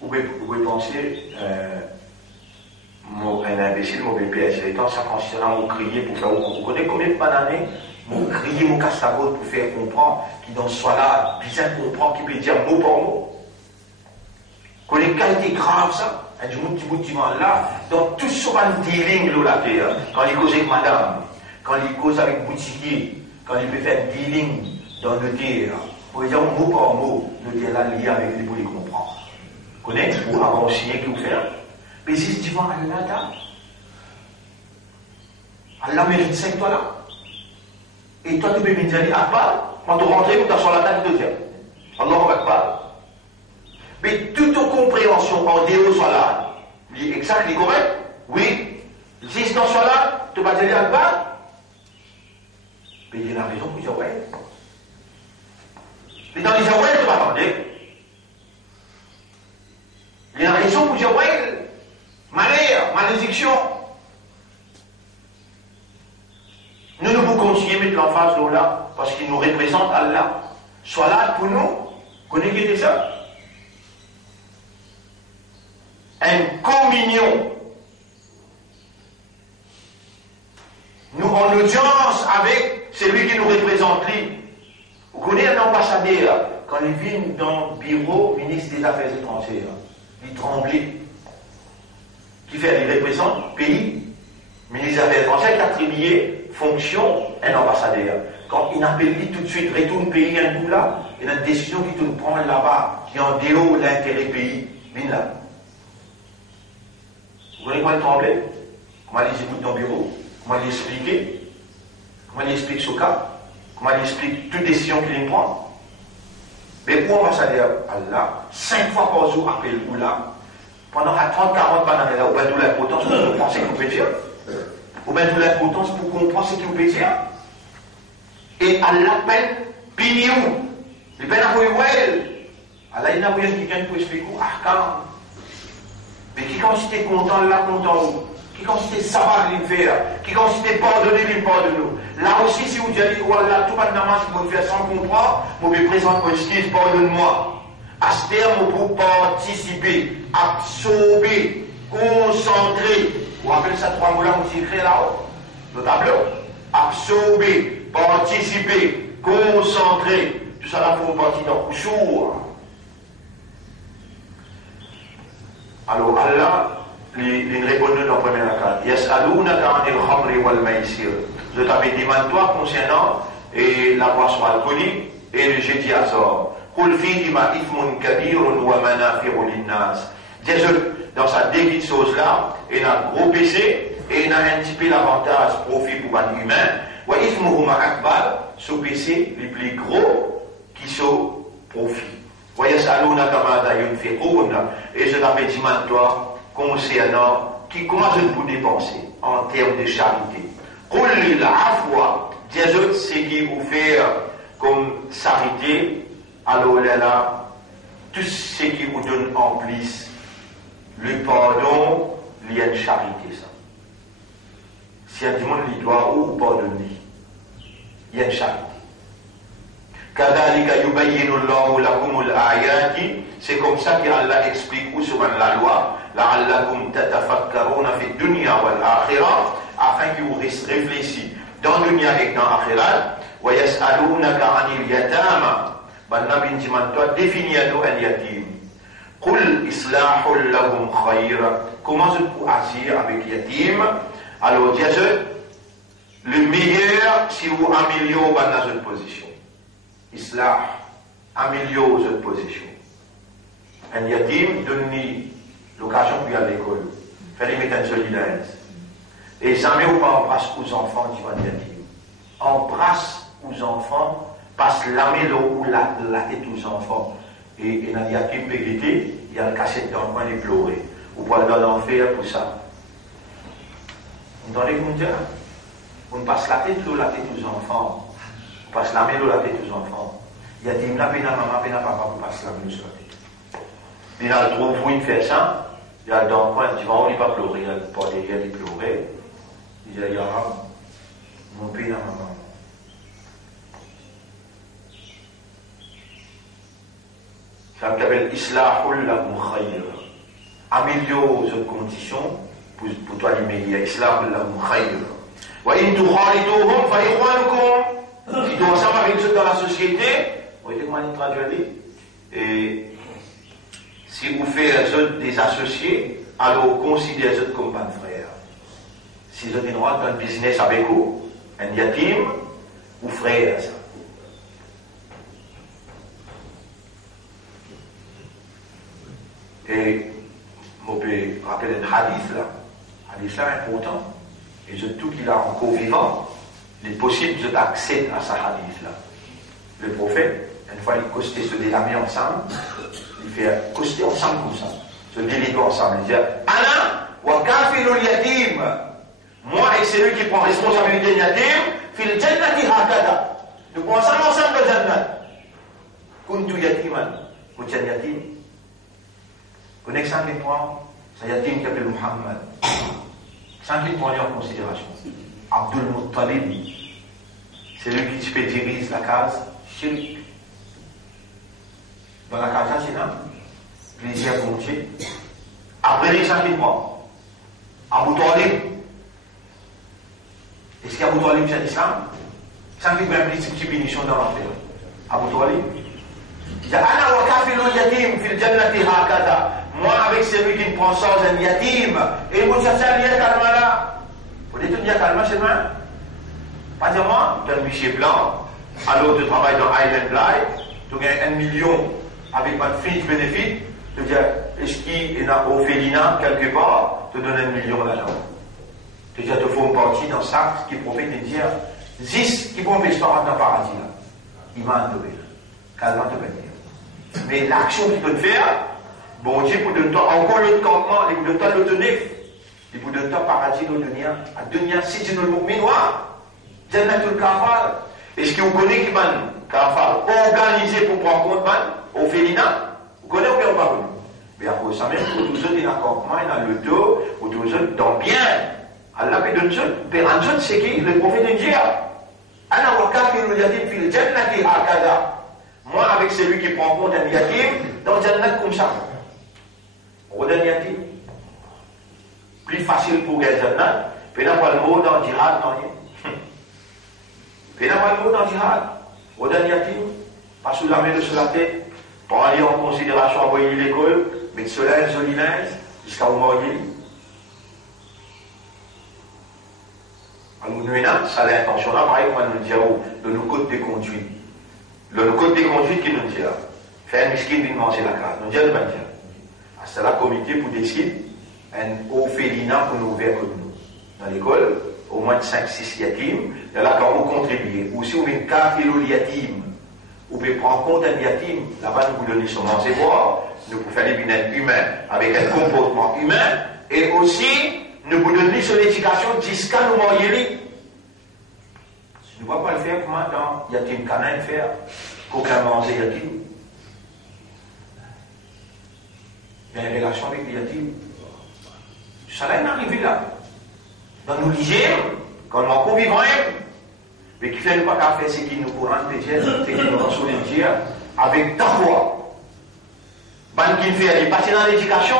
Vous pouvez penser, un imbécile, mon bébé, c'est le temps, ça consiste à me crier pour faire. Vous connaissez combien de d'années? Mon crier, mon casse-la-voûte pour faire comprendre, qui dans ce soit-là, bien comprendre, qui peut dire mot par mot. Quand les qualités graves, ça, un petit bout de là, dans tout ce dealing là, la terre, quand il cause avec madame, quand il cause avec boutiquier, quand il peut faire dealing dans le terre, pour dire mot par mot, le terre là lié avec lui pour les comprendre. Vous connaissez, ou avant signer qui vous fait, mais c'est devant Allah, Allah mérite 5 toi là. Et toi, tu peux me dire, Akbar, quand tu rentres, tu as sur la table de Dieu. Allahu Akbar. Mais toute compréhension en déo salat, exact, est correct? Oui. Si dans salat, tu vas dire Akbar? Mais il y a une raison pour dire ouais. Mais dans les ouais, tu vas attendre. Il y a une raison pour dire ouais. Malheur, malédiction. Nous ne pouvons continuer à mettre l'emphase là parce qu'il nous représente Allah. Salat pour nous, connaissez ça? Une communion. Nous en audience avec celui qui nous représente. Vous connaissez un ambassadeur, quand il vient dans le bureau ministre des Affaires étrangères, il tremblait. Qui fait? Il représente le pays. Ministre des Affaires étrangères qui a attribué fonction un ambassadeur. Quand il appelle lui tout de suite, retourne pays un coup là, il y a une décision qui te prend là-bas, qui est en déhaut l'intérêt pays. Viens là. Vous voyez comment il tremblait? Comment il écoute dans le bureau? Comment il explique? Comment il explique ce cas? Comment il explique toute décision qu'il prend? Mais pour ambassadeur Allah, 5 fois par jour appelle vous là, pendant 30-40 bananes là, ou bien de l'importance pour comprendre ce qu'il peut dire, ou bien de l'importance pour comprendre ce qu'il peut dire, et Allah appelle Pignou, il peine à vous Allah il n'a pas quelqu'un pour expliquer, ah, mais qui quand c'était content, là, content où? Qui quand c'était savoir lui faire? Qui quand c'était pardonner, lui pardonne. Là aussi, si vous dites, oh Allah, tout le monde qui vous fait sans comprendre, vous me présente mon excuse, pardonne-moi. À ce terme, pour participer, absorber, concentrer. Vous rappelez ça 3 mots là, vous écrivez là-haut? Le tableau? Absorber, participer, concentrer. Tout ça là pour partie dans le jour. Alors Allah, il répond dans la première rakat. Yas'alunaka 'anil khamri wal maisir. Je t'avais demandé toi concernant la boisson alcoolique et le jeu d'hasard. Qul fihima ithmun kabirun wa manafi'u lin-nas. Dis-je, dans sa débite chose là, il y a un gros péché et il y a un petit peu l'avantage profit pour un humain. Wa ithmuhuma akbar, ce péché les plus gros qui sont profit. Et je t'avais dit toi concernant comment je peux dépenser en termes de charité. Dis ce qui vous fait comme charité, alors là, tout ce qui vous donne en plus le pardon, il y a une charité ça. Si un monde lui doit ou pardonner, il y a une charité. C'est comme ça qu'Allah explique sur la loi, afin que vous réfléchissiez dans le dunya et dans l'akhirat. Comment je peux agir avec yatim? Alors Dieu, le meilleur si vous améliorez votre position. Islah, améliore votre position. Un yatim donne l'occasion pour aller à l'école. Fallait mettre un solidaire. Et jamais on embrasse aux enfants du yatim. Embrasse aux enfants, passe la mélo ou la tête aux enfants. Et dans le yatim pégrité, il y a le cassette dans le coin et pleurer. Vous pouvez aller en faire pour ça. Vous entendez comment dire? On passe la tête aux enfants. On passe la mélo la tête aux enfants. Il y a des maman, papa pour passer la mélo sur la tête. Il y a le trop fou de faire ça. Il y a dans le coin, tu vas, on ne va pas pleurer. Il y a le pas derrière de pleurer. Il y a mon pays, la maman. Ça s'appelle Islahul lakum khayr. Améliore vos conditions pour toi les meilleurs. Islahul lakum khayr. Wa in tukhaliduhum fa ikhwanukum. Si tu es ensemble avec eux dans la société, vous voyez comment il traduit? Et si vous faites des associés, alors considérez eux comme un frère. Si vous êtes dans un business avec vous, un yatim, ou frère, ça. Et on peut rappeler un hadith là. Hadith là important. Et tout qu'il a encore vivant, il est possible de accéder à ce hadith là. Le prophète, une fois il costait se délamer ensemble, il fait coster ensemble comme ça, se déléguer ensemble. Il dit Ana wa kafilul yatim. Moi et c'est lui qui prend responsabilité de yatim, fil jannati hakada. Nous pensons ensemble au jannat. Kuntu yatiman. Vous êtes yatim. Vous connaissez ça avec moi? C'est un yatim qui s'appelle Muhammad. C'est un qui prend en considération. Abdul Muttalib. C'est lui qui dirige la case shirk. Dans la case c'est là. Plaisir volontiers. Après les 5 000 mois. Abu Talib. Est-ce qu'Abu Talib c'est l'islam? 5 000 même petite bénédiction dans l'enfer. Abu Talib. Il dit Ana wa kafilul yatim fil jannati hakada. Moi avec celui qui me prend sans un yatim. Et vous cherchez à lire calme là. Vous dites dire calme c'est moi? Pas dire moi, tu as un bichier blanc. Alors tu travailles dans Island Life. Tu gagnes 1 million avec pas de fringe bénéfice. Tu dis est-ce qu'il y a au Félina quelque part? Tu donnes 1 million d'argent. Tu dis tu fais une partie dans ça qui profite de dire 10 qui vont investir dans le paradis là. Il m'a entouré. Calme te peut dire. Mais l'action qu'il peut faire, bon Dieu pour donner encore l'autre campement, il vous donne l'autre neuf. Il vous donne paradis dans le dunya. À dunya si tu ne le minois, Jannatul Kafar. Est-ce que vous connaissez qui man Kafar organisé pour prendre compte man au Félina? Vous connaissez ou bien pas connu? Mais à cause de ça même, pour tous autres, il y a un campement, il y a le dos, pour tous autres, dans bien. Allah peut donner ça. Mais en zone, c'est qui? Le prophète de Dieu. Ana wa kafirul yatim fil jannati hakada. Moi, avec celui qui prend compte d'un yatim, dans le jannat comme ça. On donne yatim. Plus facile pour les jannat. Puis n'a pas le mot dans le djihad, non? Puis n'a pas le mot dans le djihad. On donne yatim. Pas sous la main sur la tête. Pas aller en considération à envoyer l'école. Mais cela est joli linge. Jusqu'à vous marier. Alors, nous, ça l'intention là, pareil, comme nous disons, de nos codes de conduite. Le code de conduite qui nous dit, faire un miskin de manger la carte. Nous disons, c'est la comité pour décider un haut félina pour nous ouvrir comme nous. Dans l'école, au moins de 5-6 yatim, et là, quand vous contribuez, ou si vous avez une carte yatim, Vous pouvez prendre compte d'un yatim, là-bas nous vous donnez son manger boire, nous vous faire les binaires humains avec un comportement humain, et aussi nous vous donnons sur l'éducation jusqu'à nous marier. Je ne vois pas le faire comment dans yatim canin faire, qu'aucun manger yatim. Il y a une relation avec les yatims. Ça n'est arrivé là. Dans nos lycées, quand on est convivant, mais qui fait pas qu'à faire ce qui nous courant de Dieu, ce qui nous rend sur les dieux, avec ta foi. Ban qui fait aller passer dans l'éducation,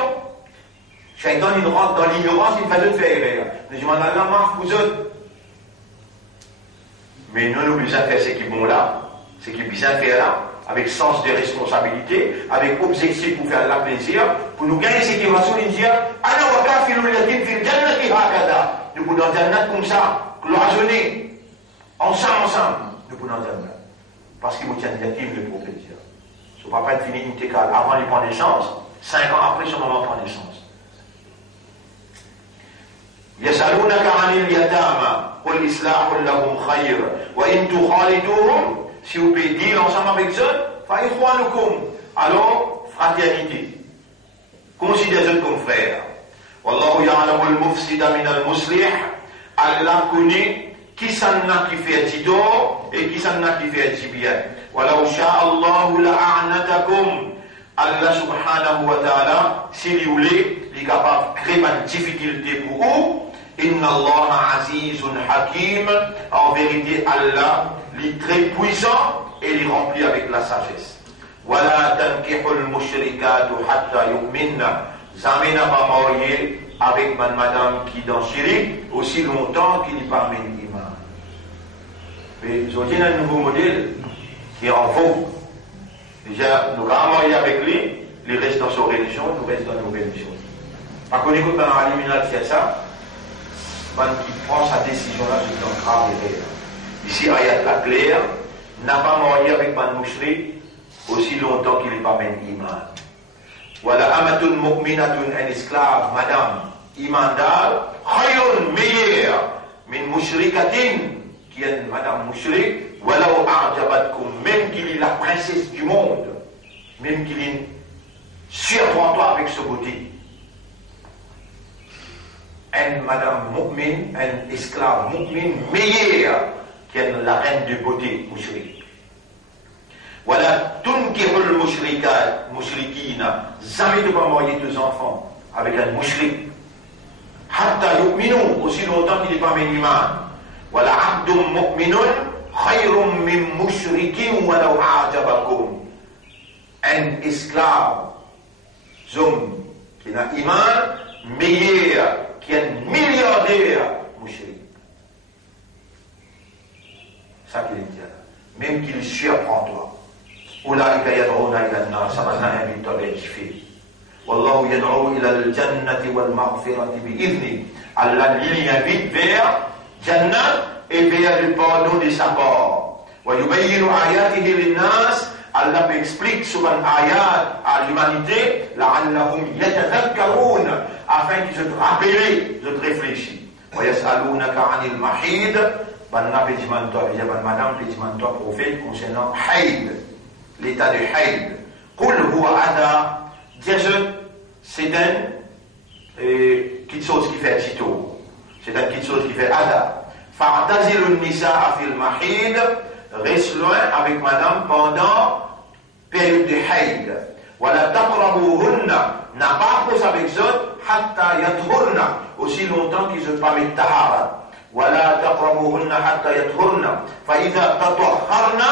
chacun il rentre dans l'ignorance, il fait de faire erreur. Nous demandons à la marque vous autres. Mais nous, nous besoin faire ce qui est bon là, ce qui est besoin faire là, avec sens de responsabilité, avec objectif pour faire la plaisir, pour nous gagner ce qui va sur les dieux. Alors, on va faire nous pouvons dans un comme ça, cloisonner, ensemble, nous pouvons dans un parce qu'il vous tient yatim le prophète. Ce ne va pas être fini intégrale avant de prendre naissance, 5 ans après ce moment de prendre naissance. يسألونك عن اليتامى قل إصلاح لهم خير وإن تخالطوهم si vous pouvez dire ensemble avec eux فإخوانكم alors fraternité considérez-eux comme frères والله يعلم المفسد من المصلح Allah connaît qui s'en a qui fait du tort et qui s'en a qui fait du bien ولو شاء الله لأعنتكم Allah subhanahu wa ta'ala s'il voulait il est capable de créer une difficulté pour vous. Inna Allah azizun hakim. En vérité, Allah est très puissant et il est rempli avec la sagesse. Wala tankihul mushrikatu hatta yu'minna. Jamais n'a pas marié avec madame qui dans Syrie aussi longtemps qu'il n'est pas mis iman. Mais aujourd'hui, il y a un nouveau modèle qui est en vogue. Déjà, nous avons marié avec lui, il reste dans sa religion, nous restons dans nos religions. Par contre, quand on a éliminé ça, qui prend sa décision-là, c'est un grave erreur. Ici, ayat la claire, n'a pas marié avec man mouchri aussi longtemps qu'il n'est pas même iman. Voilà, amatun mu'minatun, un esclave, madame, imandal, khayrun, meilleur, min mouchrikatin, qui est une madame mouchri, voilà au a'jabatkum, même qu'il est la princesse du monde, même qu'il est surprend-toi avec ce beauté. Un madame mu'min, un esclave mu'min meilleur qu'une la reine de beauté mushrik. Voilà, tunkihul mushrikina, jamais ne pas marier 2 enfants avec un mushrik. Hatta yu'minu, aussi longtemps qu'il n'est pas musulman. Voilà, abdum mu'minun, khayrum min mushrikin walau a'jabakum. Un esclave, homme qui n'a iman, meilleur qui est un milliardaire mouchri. Ça qu'il dit là. Même qu'il surprend toi. أولئك يدعون إلى النار سبحانه بالطبيعة فيه والله يدعو إلى الجنة والمغفرة بإذنه Allah l'y invite vers Jannah et vers le pardon de sa part. ويبين آياته للناس Allah explique sur un ayat à l'humanité لعلهم يتذكرون afin qu'ils se rappellent, se réfléchissent. ويسألونك عن المحيض بنا بجمان toi madame بجمان toi prophète concernant haïd, l'état de haïd. قل هو أذى c'est une petite chose qui fait tito, c'est une petite chose qui fait ada. فاعتزلوا النساء في المحيض, reste loin avec madame pendant période de haïd. ولا تقربوهن, n'a pas cause avec eux حتى يطهرن, aussi longtemps qu'ils ne pas mettre tahara. ولا تقربوهن حتى يطهرن فإذا تطهرن,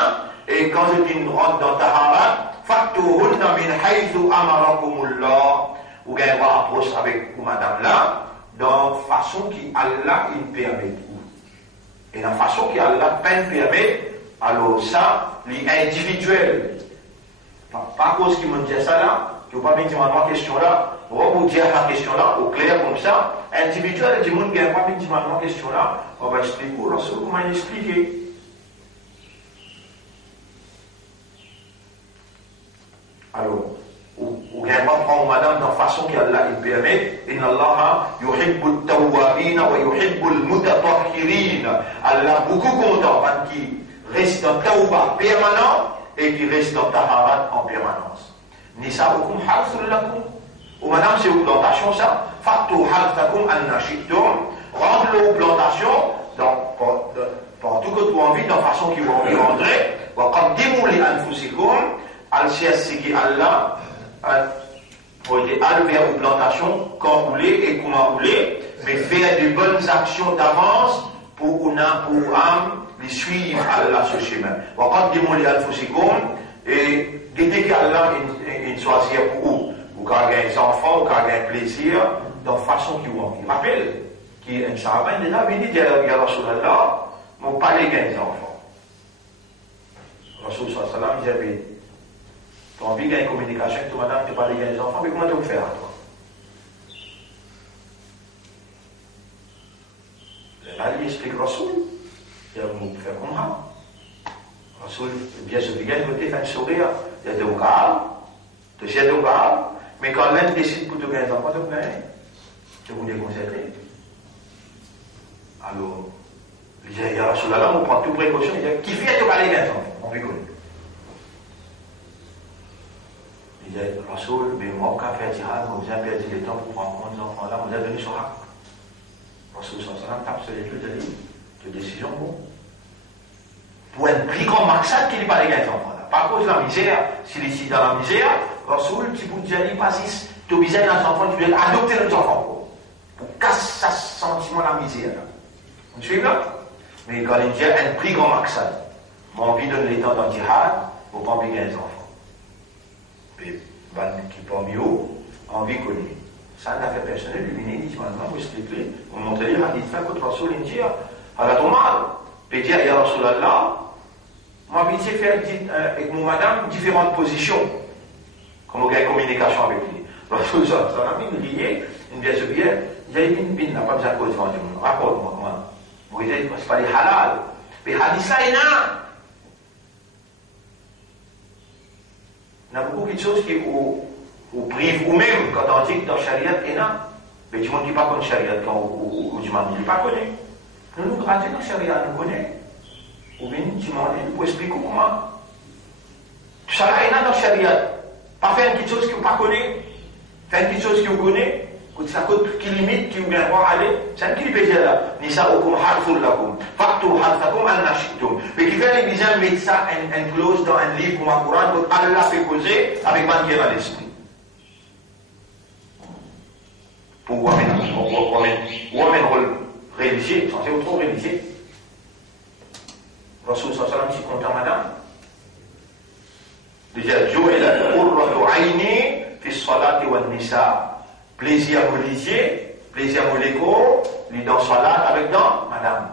et quand ils rentrent dans tahara, فأتوهن من حيث أمركم الله, ou gagnez approche avec vous madame là, dans façon qui Allah il permet. Et dans façon qui Allah permet, alors ça, l'individuel. Pas cause qui me dit ça là, tu ne vas pas me dire ma question là, on va vous dire la question là, au clair comme ça, individuel, du monde qui n'a pas me dire ma question là, on va expliquer, comment expliquer. Alors, ou gagnez pas prendre madame dans façon qui Allah il permet, inna Allah yuhibbu at-tawwabin wa yuhibbu al-mutatahhirin. Allah beaucoup content quand qui reste en tawba permanent, et et qui restent dans Taharat en permanence. Nisa'ukum harthun lakum. Ou madame, c'est une plantation, ça. Fatu harthakum an-nashitum. Rendre aux plantations, par tout que tu as envie, de façon qui va envie rentrer. Wa qaddimu li anfusikum. Al-Siasiki Allah. Pour aller vers aux plantations, quand vous voulez et comment vous voulez, mais faire de bonnes actions d'avance pour les suivre Allah ce chemin. Wa qaddimu li anfusikum. Et dès qu'Allah il choisit pour vous. Ou quand il y a des enfants, ou quand il y a un plaisir, dans façon qui vous envie. Rappelle, qui est un sahabat, il a venu dire, ya Rasulallah, mon pas les gains des enfants. Rasul sallallahu alayhi wa sallam, il dit, tu as envie qu'il y ait une communication avec toi, madame, tu pas les gains des enfants, mais comment tu vas faire à toi? Là, il explique Rasul, il va vous faire comme ça. Rasul, bien sûr, il y a une côté, il fait un sourire, il y a des occasions, tu sais des occasions, mais quand l'un décide pour te gagner des enfants, tu vous déconcentrer. Alors, il dit, ya Rasulallah, on prend toute précaution, il dit, qui fait te parler des enfants? On rigole. Il dit, Rasul, mais moi, quand je fais djihad, moi, j'ai perdu le temps pour prendre compte des enfants là, vous êtes venu sur Haq. Rasul sallam tape sur les deux de décision pour un plus grand maksad qu'il n'y ait pas les gars des enfants là. Par cause de la misère, s'il est ici dans la misère, Rasul, tu peux dire, pas si tu as besoin d'un enfant, tu dois adopter les enfants pour casser ce sentiment de la misère là. Vous suivez là? Mais quand il dit un plus grand maksad, mon envie de donner le temps dans le djihad, pour pas oublier les enfants. Et qui parmi eux, envie connue. Ça n'a fait personnel, il vient dit maintenant, vous expliquez, vous montrez les hadiths, que Rasul il dit, à la tomate, et dire, ya Rasulallah, moi, je vais faire avec mon madame différentes positions, comme on a une communication avec lui. Rasul sallam, il riait, il me dit, bien, il y a une bin, n'a pas besoin de cause devant Dieu. Raconte-moi comment. Vous dites, c'est pas les halal. Mais hadith là, il y a beaucoup de choses qui vous privent, ou même quand on dit que dans le Sharia, il y a, mais du monde qui pas comme Sharia, quand ou du monde qui ne pas connaît. Nous grattons dans le Sharia, nous connaissons. Ou bien du monde, nous pouvons expliquer comment. Tout ça là, il y a dans le Sharia. Pas faire une petite chose que vous ne connaissez pas, faire une petite chose que vous connaissez. Ça coûte qui limite, qui vous vient voir aller, c'est un qui peut dire là, Nisa'ukum harthun lakum, fa'tu harthakum an-nashitum. Mais qui fait les gens mettre ça en clause dans un livre comme un Coran, que Allah fait causer avec manière à l'esprit. Pour vous amener rôle religieux, censé ou trop religieux. Rasul sallallahu alayhi wa sallam, si content madame, déjà, Ju'ila qurratu ayni fi salati wa nisa. Plaisir à vous lisier, plaisir à vous l'écho, lui dans salat avec dans madame.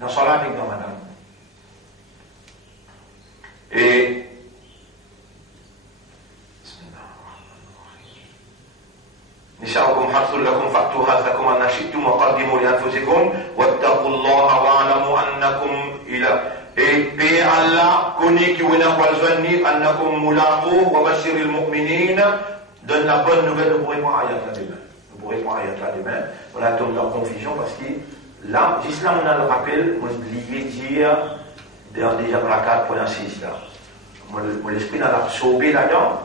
Dans salat avec dans madame. Et Nisa'ukum harthun lakum fa'tu harthakum an shi'tum wa qaddimu li anfusikum wattaqullaha wa'lamu annakum ila. Et Allah connaît qui vous n'a pas besoin de dire annakum mulaqu wa bashiril mu'minin. Donne la bonne nouvelle, nous pourrons prendre ayat là demain. Nous pourrons prendre ayat là demain. On a tombé en confusion parce que là, l'islam, on a le rappel, on lié dire dans déjà rakat pour la 6 là. L'esprit n'a absorbé là-dedans.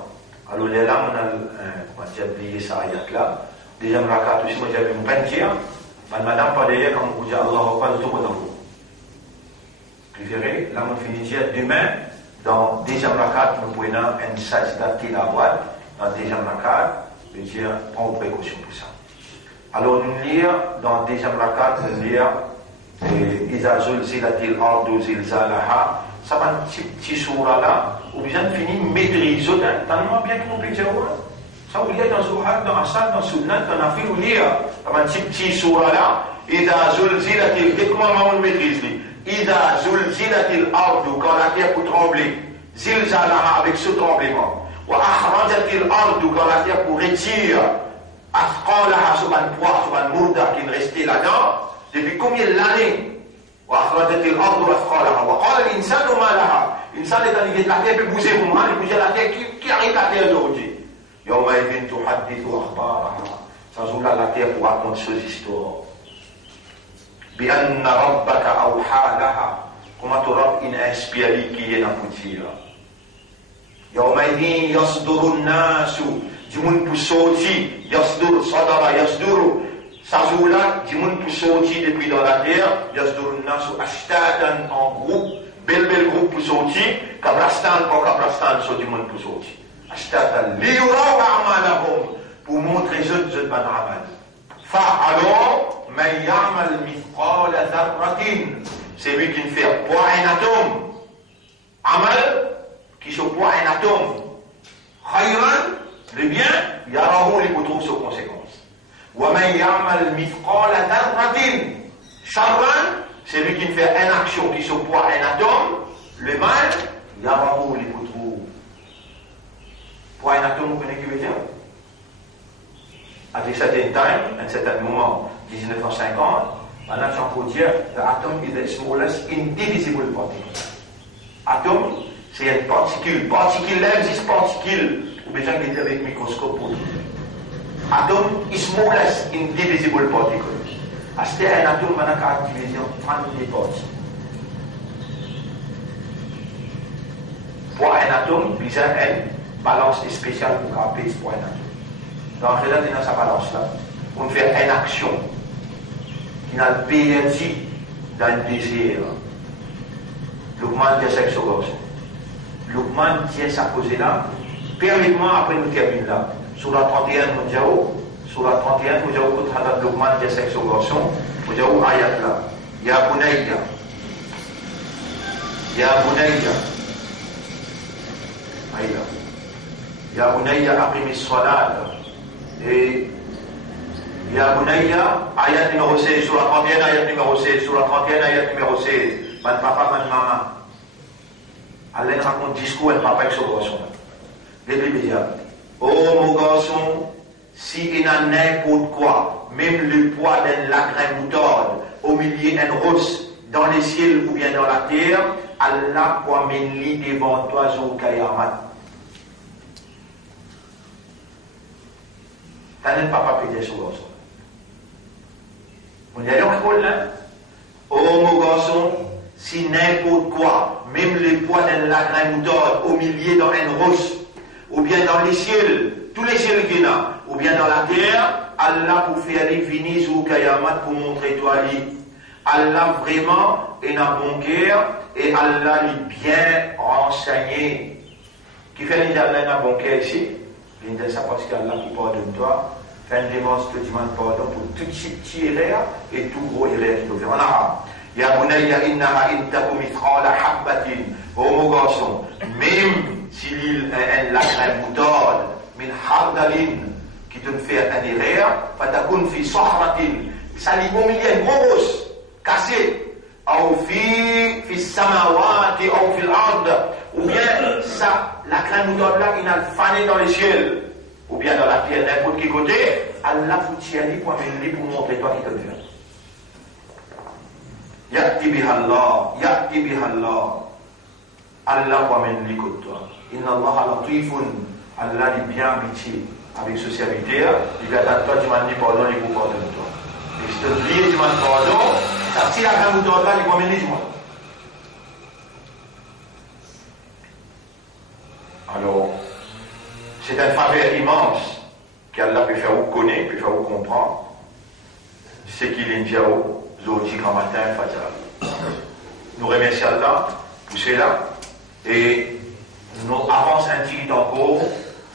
Alors là, on a lié ça ayat là. Déjà rakat aussi, moi j'avais une peinture. Madame, pas d'ailleurs, quand on vous dit Allah, on va pas de tout dans vous. Vous verrez, là, on finit dire demain, dans déjà rakat, nous pourrons un sajda qui la boîte. Dans deuxième rakat, je veux dire, prends précaution pour ça. Alors, nous lire, dans deuxième rakat, nous lire, Iza zulzilatil ardu zilzalaha, ça va un petit sourd là, où vous avez fini maîtriser, tellement bien que nous peut dire, ça vous lire dans Zuhar, dans Asad, dans Sunnat, dans Nafil, vous lire, ça va un petit sourd là, Iza zulzilatil, comment on maîtrise lui? Iza zulzilatil ardu, quand la terre peut trembler, zilzalaha, avec ce tremblement. وأخرجت الأرض quand la terre pour retirer أثقالها sur un poids, sur un mourda qui est resté là-dedans depuis combien d'années وأخرجت الأرض أثقالها وقال الإنسان ما لها الإنسان est arrivé de la terre peut bouger pour moi, il bouge la terre qui arrive la terre aujourd'hui يومئذ تحدث أخبارها ça joue là la terre pour raconter ces histoires بأن ربك أوحى لها comment tu auras une inspiration qui est dans le petit là. Yawmaidin yasdurun nasu, du monde pour sortir, yasdur, sadara, yasduru, ça joue là, du monde pour sortir depuis dans la terre, yasdurun nasu, ashtatan en groupe, bel groupe pour sortir, kablastan, pas kablastan, sur du monde pour sortir. Ashtatan, liyuraw a'malahum, pour montrer ce ban amal. Fa alors, man ya'mal mithqala dharratin, c'est lui qui ne fait pas un atome. Amal, qui se poids un atome. Khayran, le bien, yarahu les trouve ses conséquences. Wa man ya'mal mithqala dharratin. Sharran, c'est lui qui ne fait une action qui se poids un atome. Le mal, yarahu les trouve. Pour un atome, vous connaissez ce que veut dire? At a certain time, à un certain moment, 1950, on a chanté dire the atom is the smallest indivisible particle. Atome, c'est une particule. Particule, là, existe particule. Ou bien qui était avec microscope pour tout. Atome is smallest indivisible particle. C'est un atome qui a une caractérisation en 30 parties. Pour un atome, il y a une balance spéciale pour qu'on pèse pour un atome. Donc, dans sa balance-là, on fait une action qui n'a perdu dans le désir. L'augmente de sexe au Lukman tient sa posée là. Permettez-moi, après nous terminer là. Sur la 31, nous disons, sur la 31, nous disons que Lukman tient sexe au garçon. Nous disons, ayat là. Ya Bunayya. Ya Bunayya. Aïda. Ya Bunayya, aqimi s-salat. Et Ya Bunayya, ayat numéro 16, sur la 31, ayat numéro 16, sur la 31, ayat numéro 16. Man papa, man maman. Allah raconte discours et papa avec son garçon. Les médias. Oh mon garçon, si il a n'importe quoi, même le poids d'un lacrin moutarde, au milieu d'un rose, dans les ciels ou bien dans la terre, Allah peut mener devant toi au Kayamat. T'as un papa pédé sur garçon. On y a donc quoi là? Oh mon garçon, si n'importe quoi, même le poids d'un lacrin moutarde au milieu dans un roche, ou bien dans les ciels, tous les ciels qu'il y a, ou bien dans la terre, Allah pour faire les finis ou Kayamat pour montrer toi lui. Allah vraiment est un bon cœur et Allah est bien renseigné. Qui fait l'Internet un bon cœur ici? L'Internet, c'est parce qu'Allah qui pardonne toi, fait une démence que tu demandes pardon pour toute petite erreur et tout gros erreur qui te fait en arabe. Ya bunayya innaha in taku mithqala habbatin. Oh mon garçon, même s'il a un lacrin moutarde, min hardalin, qui te fait un erreur, fatakun fi sahratin, ça lui au milieu de grosse, cassé, ou fi samawati, ou fi l'ard, ou bien ça, lacrin moutarde là, il a fané dans les ciels, ou bien dans la terre, n'importe quel côté, Allah vous tient pour amener pour montrer toi qui te le fait. Ya'ti biha Allah, ya'ti biha Allah. Allah va mener l'écoute toi. Inna Allah latifun, Allah est bien habitué avec ce serviteur. Il va dire toi, tu m'as dit pardon, il vous pardonne toi. Et si tu te dis, tu m'as dit pardon, ça tire à un bouton là, il va mener moi. Alors, c'est un faveur immense qu'Allah peut faire vous connaître, peut faire vous comprendre. Ce qu'il est déjà aujourd'hui grand matin, Fajr. Nous remercions Allah pour cela et nous avançons un petit encore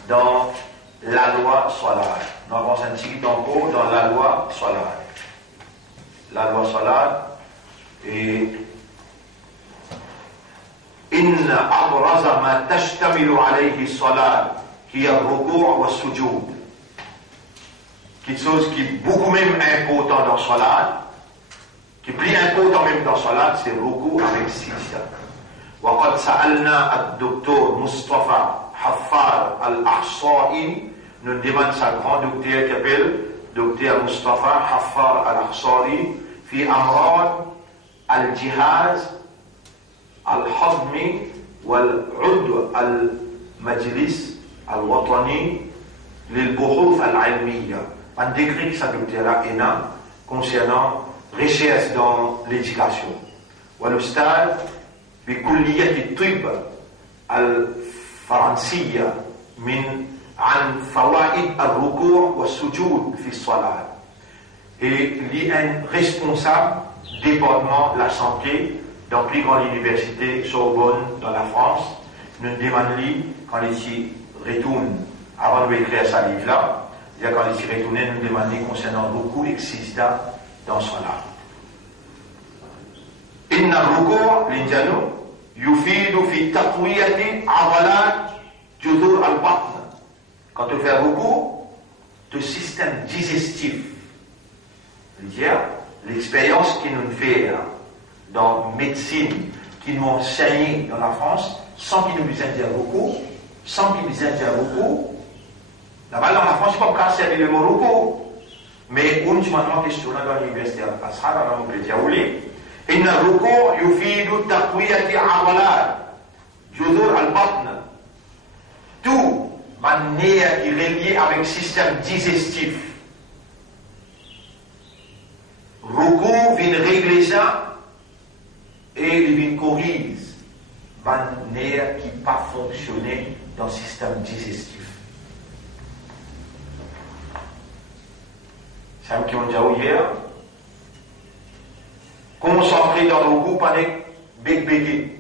dans la loi Salat. Nous avançons un petit encore dans la loi Salat. La loi Salat et إن أبرز ما تشتمل عليه الصلاة هي الركوع والسجود. Quelque chose qui est beaucoup même important dans Salat, qui est plus important même dans Salat, c'est le recours avec Sijda. وقد سألنا الدكتور مصطفى حفار الأحصائي, nous demandons sa grand docteur qui s'appelle docteur Mustafa Haffar al-Ahsari في أمراض الجهاز الهضمي والعضو المجلس الوطني للبحوث العلمية. Un décret qui s'appelle là concernant recherche dans l'éducation. والأستاذ بكلية الطب الفرنسية عن فوائد الركوع والسجود في الصلاة. Et il est un responsable département de la santé dans plus grande université Sorbonne dans la France. Nous demandons quand il retourne avant de écrire sa livre là, il y a quand il retourne nous demandons concernant beaucoup d'existence dans son art. إن الركوع لنجانو يفيد في تقوية عضلات جذور البطن. Quand tu fais un recours, le système digestif, l'expérience qui nous fait dans la médecine, qui nous enseigne dans la France, sans qu'il nous besoin de recours, là-bas dans la France, il ne faut pas servir le mot recours. Mais on me question dans l'université al-Azhar, dans le Diaouli, إن الركوع يفيد تقوية عضلات جذور البطن. Tout manière qui est reliée avec le système digestif. Recours vient régler ça et il vient corriger manière qui n'a pas fonctionné dans le système digestif. C'est ce qu'on a dit hier. Concentré dans le recours par les bec-béqués.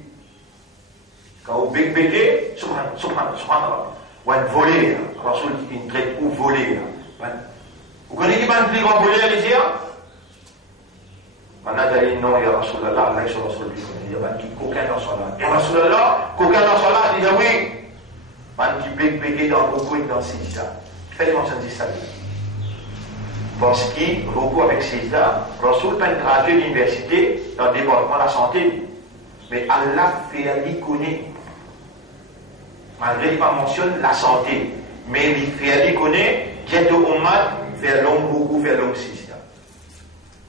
Quand vous bec-béquez, subhanallah. Ou un volé, Rasoul dit une traite ou volé. Vous connaissez qui est le plus grand voleur ici? Maintenant, il dit non, il y a Rasulallah, Allah est sur Rasoul, il y a qui coquin dans son âme. Et Rasulallah, coquin dans son âme, il dit oui. Man qui bec-béqué dans le recours et dans le sijda. Faites mention de ça. Parce qu'il recours avec sijda, Rasoul peut graduer l'université dans le département de la santé. Mais Allah fait l'icôner. Malgré qu'il ne mentionne la santé, mais il fait connaître qu'il y a au mat vers l'homme beaucoup, vers l'homme sista.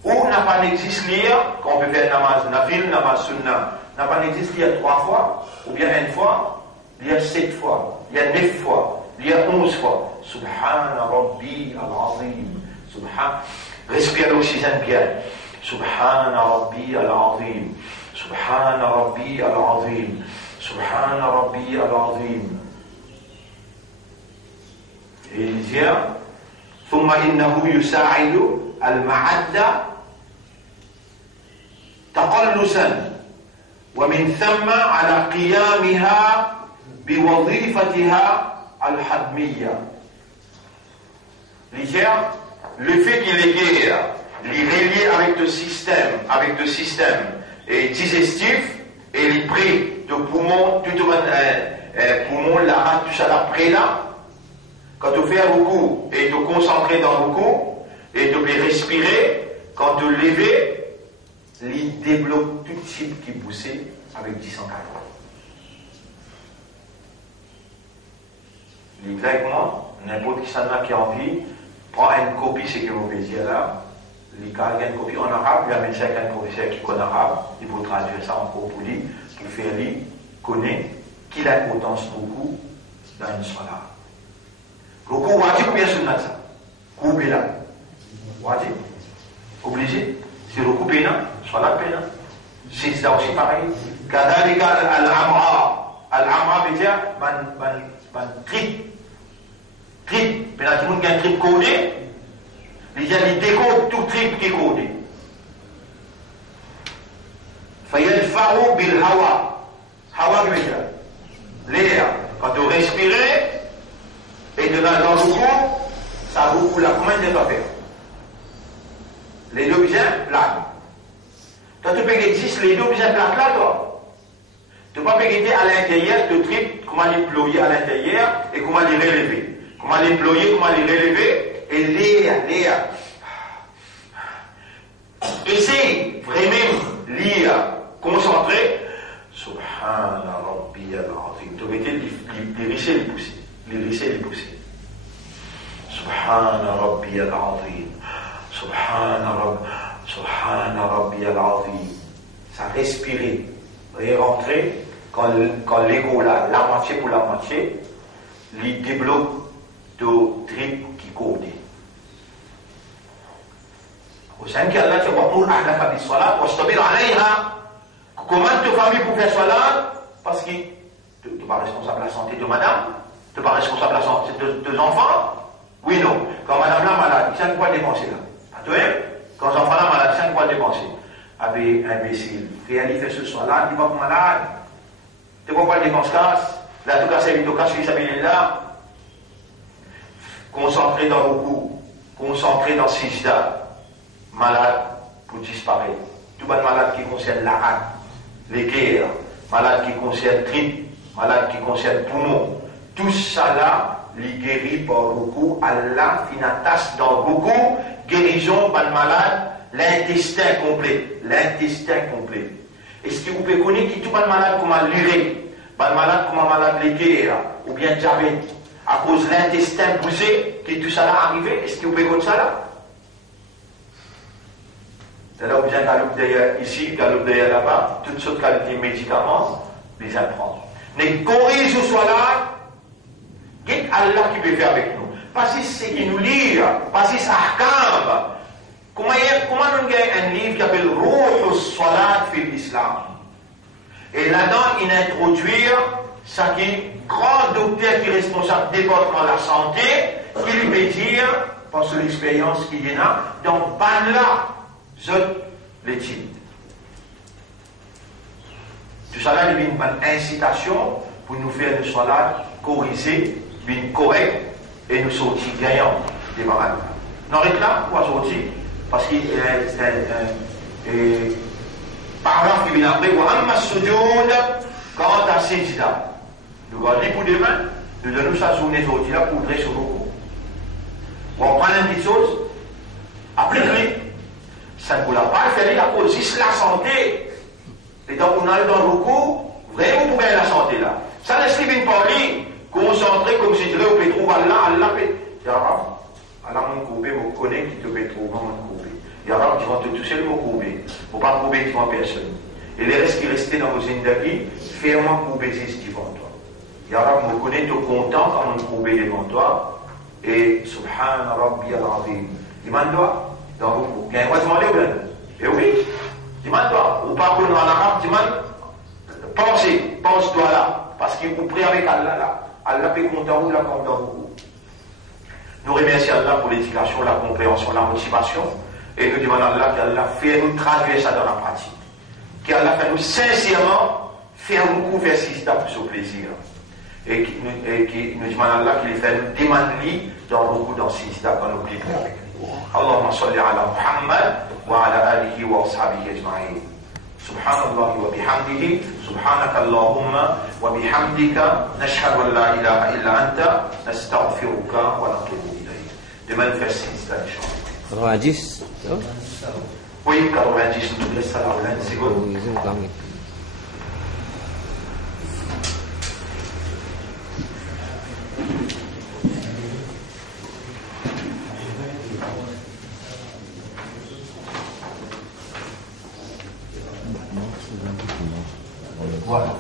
Ou n'a pas n'existe lire, quand on peut faire namaz nafil, namaz sunna, n'a pas n'existe lire 3 fois, ou bien une fois, lire 7 fois, lire 9 fois, lire 11 fois. Subhana Rabbi al-Azim. Respire l'oxygène bien. Subhana Rabbi al-Azim. Subhana Rabbi al-Azim. سبحان ربي العظيم. ثم إنه يساعد المعدة تقلصا ومن ثم على قيامها بوظيفتها الحتمية. Le fait qu'il est relié avec le système digestif et il prie de poumon, poumon là, tout ça après là. Quand tu fais un recours et te concentrer dans le recours et tu peux respirer, quand tu lever, il débloque tout type qui poussait avec 10 ans. Lisez avec moi, n'importe qui s'en a qui a envie, prend une copie, c'est que vous pouvez dire là. Il y a une copie en arabe, il y a un professeur qui connaît arabe, il faut traduire ça en cours pour lui, pour faire lui connaître qu'il a l'importance beaucoup dans une soirée. Le coup wajib ou bien sunnat ça? Couper là. Wajib. Obligé. Si le coup pénal, soit la pénal. C'est ça aussi pareil. Kadalika al-amra. Al-amra veut dire, man trip. Trip. Mais là, tout le monde qui a un trip codé. Il décode tout trip qui est codé. فيدفع بالهواء. Hawa veut dire l'air. Quand tu respires et dans le coup, ça beaucoup là. Comment tu dois faire? Les deux bien plaques. Toi, tu peux exister les deux bien plaques là, toi. Tu ne peux pas être à l'intérieur de trip, comment les ployer à l'intérieur et comment les relever. Comment les ployer, comment les relever. Et l'air. Essaye vraiment lire, concentrer. Subhana Rabbi al-Azim. Tu mettez les risser, les pousser. Les risser, les pousser. Subhana Rabbi al-Azim. Subhana Rabbi al-Azim. Ça respirer. Et rentrer quand l'ego là, la moitié pour la moitié, il débloque de trip qui codent. وسألك الله وقول أهلك بالصلاة واصطبر عليها Comment ta famille pour faire cela? Parce que tu n'es pas responsable de la santé de madame, tu n'es pas responsable de la santé de tes enfants. Oui, non. Quand madame là malade, ça ne peut pas dépenser là. Tu vois? Quand les enfants là malade, ça ne peut pas dépenser. Ah ben, imbécile, fais-aller faire ce soir-là, tu vas pas malade. Tu ne peux pas le dépenser casse. Là, tout cas, c'est vite au cas, celui qui là. Concentré dans le coup, concentré dans Sijda, malade pour disparaître. Tout le malade qui concerne la rate, les guerres, malade qui concerne trip, malade qui concerne poumon, tout ça là, les guérit par beaucoup, Allah finatas dans beaucoup, guérison par le malade, l'intestin complet. Est-ce que vous pouvez connaître qui tout le malade comme un l'urée, le malade comme un malade les guerres, ou bien diabète, à cause de l'intestin poussé, qui tout ça là arrivé, est-ce que vous pouvez connaître ça là? C'est là où vient Galoub derrière ici, Galoub derrière là-bas, toutes sortes de qualités de médicaments, les apprendre. Mais corrige ou soit là, qu'est-ce Allah qui peut faire avec nous? Parce que c'est qui nous lit, parce que c'est ahkam. Comment nous gagnons un livre qui s'appelle Ruh Salat fil l'Islam? Et là-dedans, il introduit ça qui est grand docteur qui est responsable du département de la santé, qui lui peut dire, par son expérience qu'il y en a, donc, ban là, les types. Tout ça là, il y a une bonne incitation pour nous faire une salat corrigée, bien correcte, et nous sortir gagnants des malades. Non, là, pourquoi sortir? Parce qu'il y a un paragraphe qui vient après, wa amma sujoud, quand à Sijda. Nous allons pour demain, nous donnons sa journée sortie là pour ouvrir sur le coup. On prend une petite chose, applique-le. Ça ne vous l'a pas fait, à cause de la santé. Et donc, on a dans le coup, vraiment pour gagner la santé là. Ça laisse une parler, concentré comme si tu veux, au pétrole, Allah peut. Yarab, Allah mon coupé, mon connaît qui te pétrole, mon coupé. Yarab, tu vas te toucher le mot coupé. Il ne faut pas couper devant personne. Et les restes qui restaient dans vos indagis, fais-moi couper devant toi. Yarab, me connaît, tu es content quand on coupe devant toi. Et Subhan Rabbi al-Azim. Demande-toi. Dans le coup. Il y a un croisement de bien. Et oui. Demande-toi. Ou pas qu'on en arabe, demande. Pense-toi là. Parce qu'il vous prie avec Allah là. Allah peut compter où là, comme dans vous. Nous remercions Allah pour l'éducation, la compréhension, la motivation. Et nous demandons à Allah qu'Allah fait nous traduire ça dans la pratique. Qu'Allah fait nous sincèrement faire beaucoup vers Sijda pour ce plaisir. Et qui nous demandons à Allah qu'il fait nous demander dans beaucoup dans Sijda quand nous prions avec lui. اللهم صل على محمد وعلى آله وأصحابه أجمعين. سبحان الله وبحمده سبحانك اللهم وبحمدك نشهد أن لا إله إلا أنت نستغفرك ونتوب إليك. Demain, faire Sijda, Inch'Allah. 90. Oui, 90, nous laisse ça là, 20 secondes. Oui, c'est bon. Voilà.